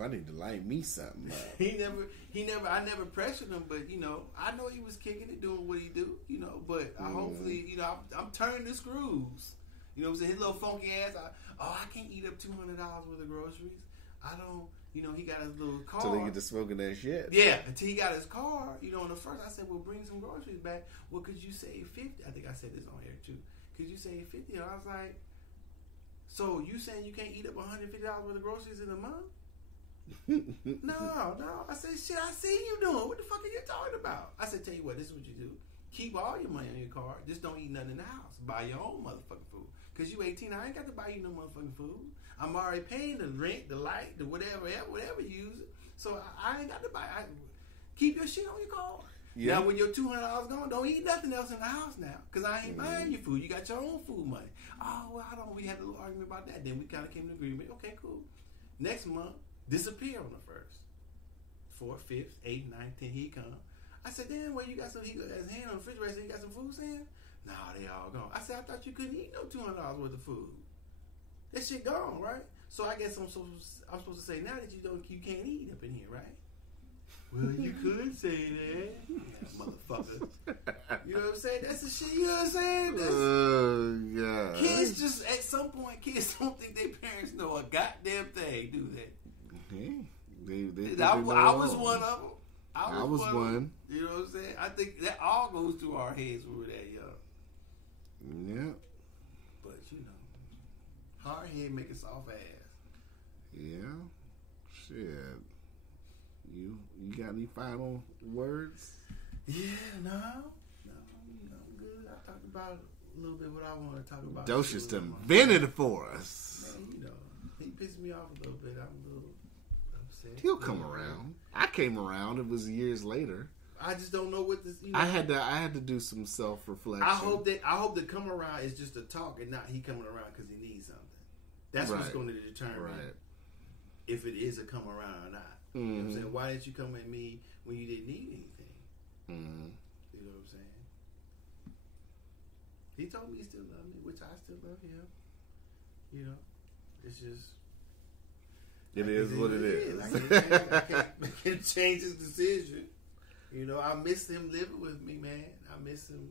I need to light me something up. I never pressured him, but I know he was kicking it, doing what he do, but hopefully, I'm turning the screws. You know what I'm saying? His little funky ass, I can't eat up $200 worth of groceries. I don't, he got his little car. Until they get to smoking that shit. Yeah, until he got his car, on the first, I said, well, bring some groceries back. Well, could you save 50? I think I said this on air too. Could you save 50? And I was like, so you saying you can't eat up $150 worth of groceries in a month? No. I said, shit, I see you doing. What the fuck are you talking about? I said, tell you what, this is what you do. Keep all your money on your card. Just don't eat nothing in the house. Buy your own motherfucking food. Because you 18, I ain't got to buy you no motherfucking food. I'm already paying the rent, the light, the whatever you use it. So I ain't got to buy. Keep your shit on your card. Yeah. Now, when your $200 gone, don't eat nothing else in the house now. Because I ain't buying your food. You got your own food money. Oh, well, we had a little argument about that. Then we kind of came to agreement. Okay, cool. Next month, disappear on the 1st. 4th, 5th, 8th, 9th, 10th, he come. I said, damn, where you got some? He got his hand on the refrigerator. So you got some food, Sam? No, they all gone. I said, I thought you couldn't eat no $200 worth of food. That shit gone, right? So I guess I'm supposed to say now that you can't eat up in here, right? Well, you could say that. Yeah, motherfucker. You know what I'm saying? That's the shit, you know what I'm saying? Yeah. Kids just, at some point, kids don't think their parents know a goddamn thing, do they? I was one of them. I was one. You know what I'm saying? I think that all goes through our heads when we're that young. Yeah. But, hard head make a soft ass. Yeah. Shit. You got any final words? Yeah, no, I'm good. I talked about a little bit what I want to talk about. Docious invented it for us. Man, he pissed me off a little bit. I'm a little upset. He'll come around. I came around. It was years later. I just don't know what this. I had to do some self-reflection. I hope the come around is just a talk and not he coming around because he needs something. That's what's going to determine if it is a come around or not. You know what I'm saying? Why didn't you come at me when you didn't need anything? You know what I'm saying? He told me he still loved me, which I still love him. It's just It is what it is. I can't change his decision. You know, I miss him living with me, man. I miss him.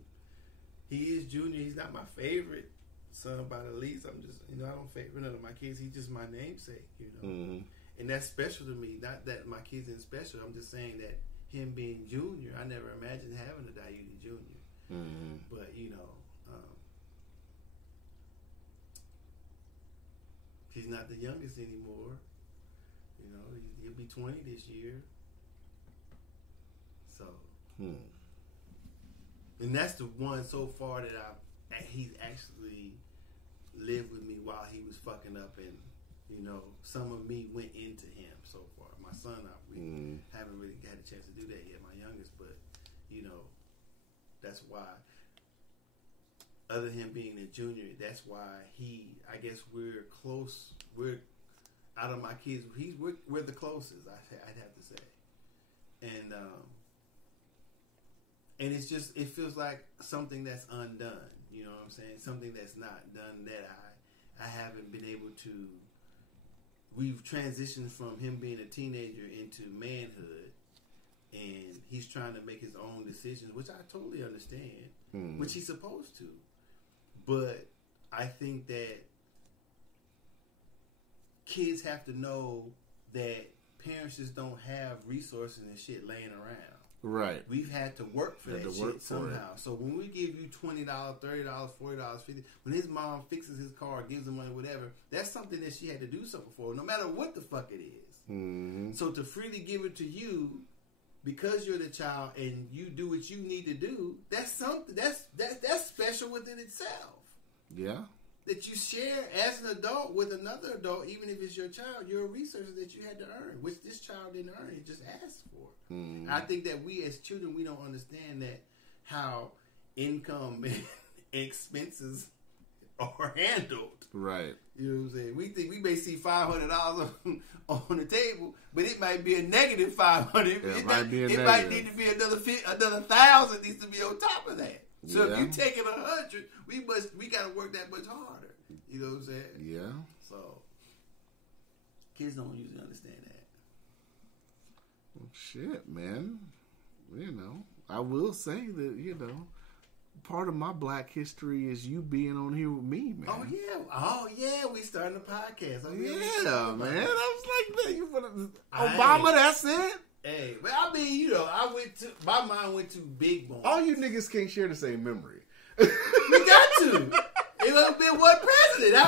He is Junior. He's not my favorite son by the least. I'm just, I don't favor none of my kids. He's just my namesake, Mm-hmm. And that's special to me. Not that my kids ain't special. I'm just saying that him being Junior, I never imagined having a Diuti Junior. Mm-hmm. But, he's not the youngest anymore. He'll be 20 this year. So, and that's the one so far that he's actually lived with me while he was fucking up, and some of me went into him so far. My son, we haven't really had a chance to do that yet, my youngest, but that's why. Other than him being a junior, that's why I guess we're close. We're out of my kids. We're the closest. I'd have to say, and it's just, it feels like something that's undone. You know what I'm saying? Something that's not done that I haven't been able to. We've transitioned from him being a teenager into manhood, and he's trying to make his own decisions, which I totally understand, which he's supposed to. But I think that kids have to know that parents just don't have resources and shit laying around. Right. We've had to work for that shit somehow. So when we give you $20, $30, $40, $50, when his mom fixes his car, gives him money, whatever, that's something that she had to do something for, no matter what the fuck it is. Mm-hmm. So to freely give it to you because you're the child and you do what you need to do, that's something that's special within itself. Yeah. That you share as an adult with another adult, even if it's your child, you're a resource that you had to earn, which this child didn't earn, he just asked for. Mm. I think that we as children, we don't understand that how income and expenses are handled. Right. You know what I'm saying? We think we may see $500 on the table, but it might be a negative $500. It might need to be another 1,000 needs to be on top of that. So if you taking 100, we got to work that much harder. You know what I'm saying? Yeah. So kids don't usually understand that. Well, shit, man. I will say that part of my Black history is you being on here with me, man. Oh yeah. We starting a podcast. Man. I was like, man, you put Obama. That's it. Hey, but I mean, my mind went to big bones. All you niggas can't share the same memory. We got to. It would have been one president.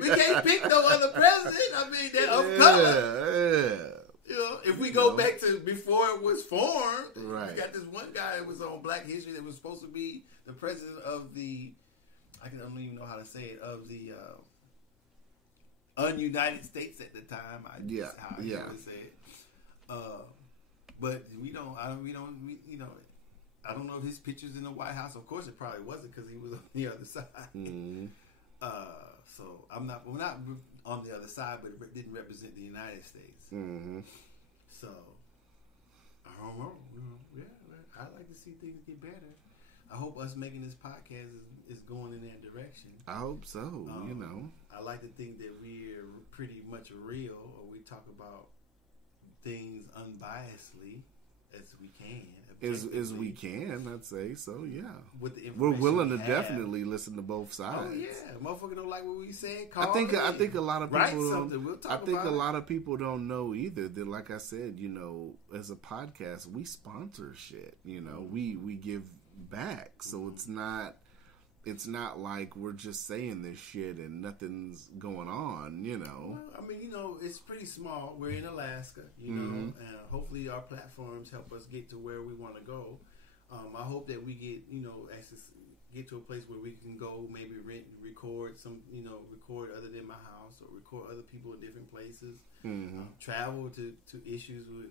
We can't pick no other president. I mean, that of color. Yeah. If we go back to before it was formed, right. We got this one guy that was on Black History that was supposed to be the president of the, I don't even know how to say it, of the ununited states at the time. I would say it. But I don't know if his picture's in the White House. Of course, it probably wasn't because he was on the other side. Mm-hmm. So we're not on the other side, but it didn't represent the United States. Mm-hmm. So I don't know. I like to see things get better. I hope us making this podcast is going in that direction. I hope so. I like to think that we're pretty much real, or we talk about things unbiasedly as we can. As we can, I'd say so. Yeah, with the we're willing to definitely listen to both sides. Oh yeah, motherfucker don't like what we say. I think a lot of people write something. We'll talk about a lot of people don't know either. That, like I said, as a podcast, we sponsor shit. We give back, so it's not like we're just saying this shit and nothing's going on, Well, I mean, it's pretty small. We're in Alaska, and hopefully our platforms help us get to where we want to go. I hope that we get, access, get to a place where we can go, maybe record record other than my house, or record other people in different places. Mm-hmm. Travel to issues with,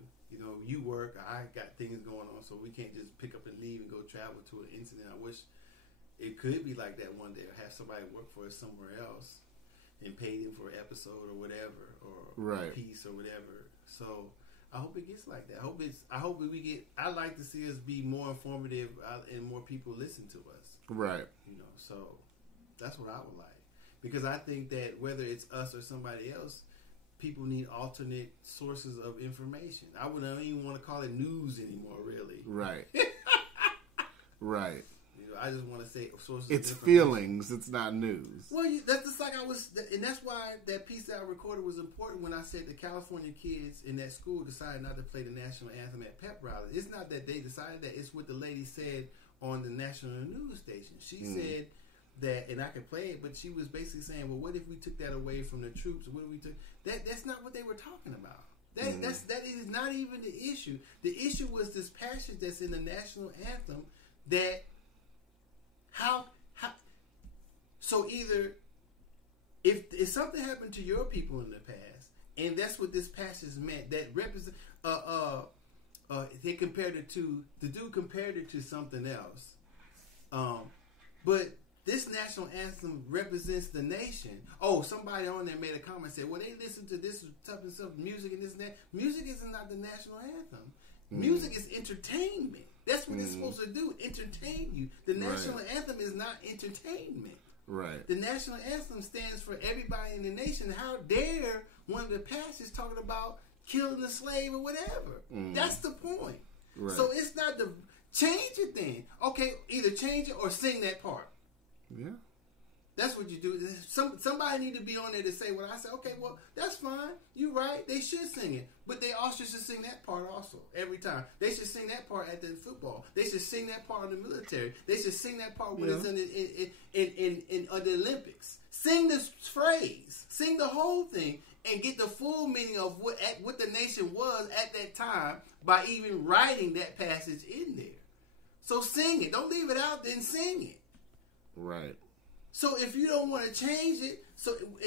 you work, I got things going on, so we can't just pick up and leave and go travel to an incident. I wish it could be like that one day, or have somebody work for us somewhere else and pay them for an episode or whatever, or a piece or whatever. So I hope it gets like that. I like to see us be more informative and more people listen to us. Right. So that's what I would like. Because I think that whether it's us or somebody else, people need alternate sources of information. I don't even want to call it news anymore, really. Right. Right. I just want to say sources. It's of information. feelings. It's not news. Well, that's just like and that's why that piece that I recorded was important when I said the California kids in that school decided not to play the national anthem at pep rally. It's not that they decided that; it's what the lady said on the national news station. She said that, and I could play it, but she was basically saying, "Well, what if we took that away from the troops? What if we took that? That's not what they were talking about. That is not even the issue. The issue was this passage that's in the national anthem that." How so either if something happened to your people in the past, and that's what this passage meant, that represent they compared it to the dude compared it to something else, but this national anthem represents the nation. Oh, somebody on there made a comment, said, well, they listen to this type of stuff, music and this and that. Music is not the national anthem. Music is entertainment. That's what it's supposed to do, entertain you. The national anthem is not entertainment. Right. The national anthem stands for everybody in the nation. How dare one of the passages talking about killing the slave or whatever? That's the point. Right. So it's not the change it then. Okay, either change it or sing that part. Yeah. That's what you do. Somebody need to be on there to say what I say. Okay, well, that's fine. You're right. They should sing it. But they also should sing that part also every time. They should sing that part at the football. They should sing that part in the military. They should sing that part when it's in the Olympics. Sing this phrase. Sing the whole thing and get the full meaning of what the nation was at that time by even writing that passage in there. So sing it. Don't leave it out, then sing it. Right. So if you don't want to change it,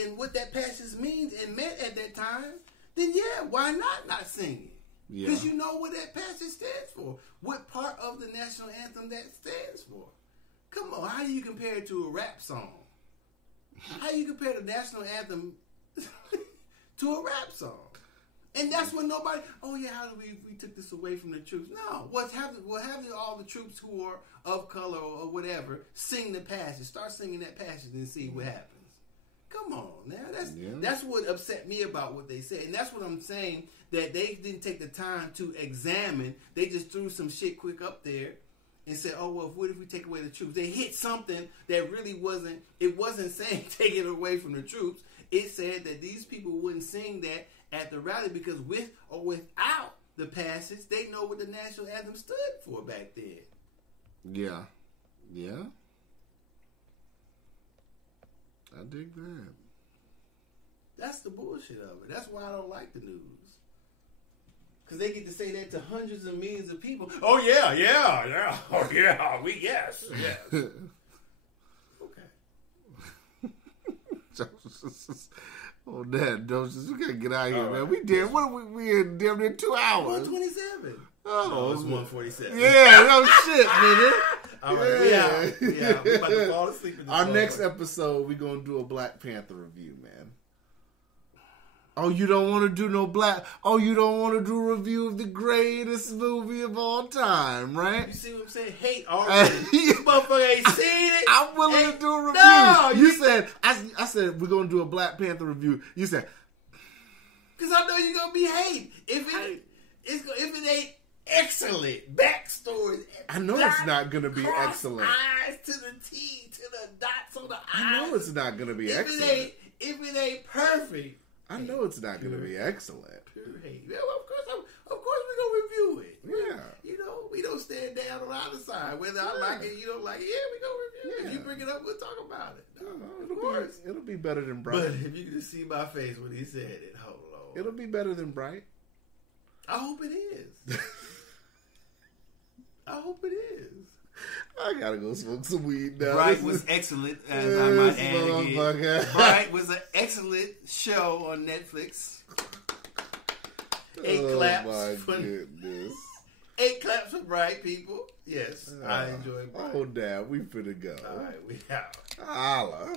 and what that passage means and meant at that time, then why not sing it? Because you know what that passage stands for. What part of the national anthem that stands for. Come on, how do you compare it to a rap song? How do you compare the national anthem to a rap song? And that's what nobody, how do we took this away from the troops? No, we'll have all the troops who are of color or whatever sing the passage. Start singing that passage and see what happens. Come on now, that's what upset me about what they said. And that's what I'm saying, that they didn't take the time to examine. They just threw some shit quick up there and said, what if we take away the troops? They hit something that really wasn't saying take it away from the troops. It said that these people wouldn't sing that at the rally because with or without the passage, they know what the national anthem stood for back then. Yeah. Yeah. I dig that. That's the bullshit of it. That's why I don't like the news. Because they get to say that to hundreds of millions of people. Oh, yeah. Oh, yeah. Yes. Okay. Oh, Dad, Docious, we gotta get out of here, man. We in damn near 2 hours. 127. Oh, it's 147. Yeah, no shit, nigga. All right, we out. We about to fall asleep in this Our next episode, we're gonna do a Black Panther review, man. Oh, you don't want to do no you don't want to do a review of the greatest movie of all time, right? You see what I'm saying? Hate already. This motherfucker ain't seen it. I'm willing to do a review. No, you said, I said, we're going to do a Black Panther review. You said, because I know you're going to be hate. If it ain't excellent backstory. I know it's not going to be excellent. Eyes to the T, to the dots on the eyes. I know it's not going to be excellent. If it ain't perfect. I know it's not going to be excellent. Pure hate. Yeah, well, of course we're going to review it. Yeah. You know, we don't stand down on either side. Whether I like it, you don't like it, we going to review it. If you bring it up, we'll talk about it. No, of course. It'll be better than Bright. But if you could see my face when he said it, hold on. It'll be better than Bright. I hope it is. I hope it is. I gotta go smoke some weed now. Bright was excellent, as I might add again. Bright was an excellent show on Netflix. 8 claps. My goodness. 8 claps for Bright, people. Yes, I enjoyed Bright. Oh, damn, we finna go. All right, we out. Holla.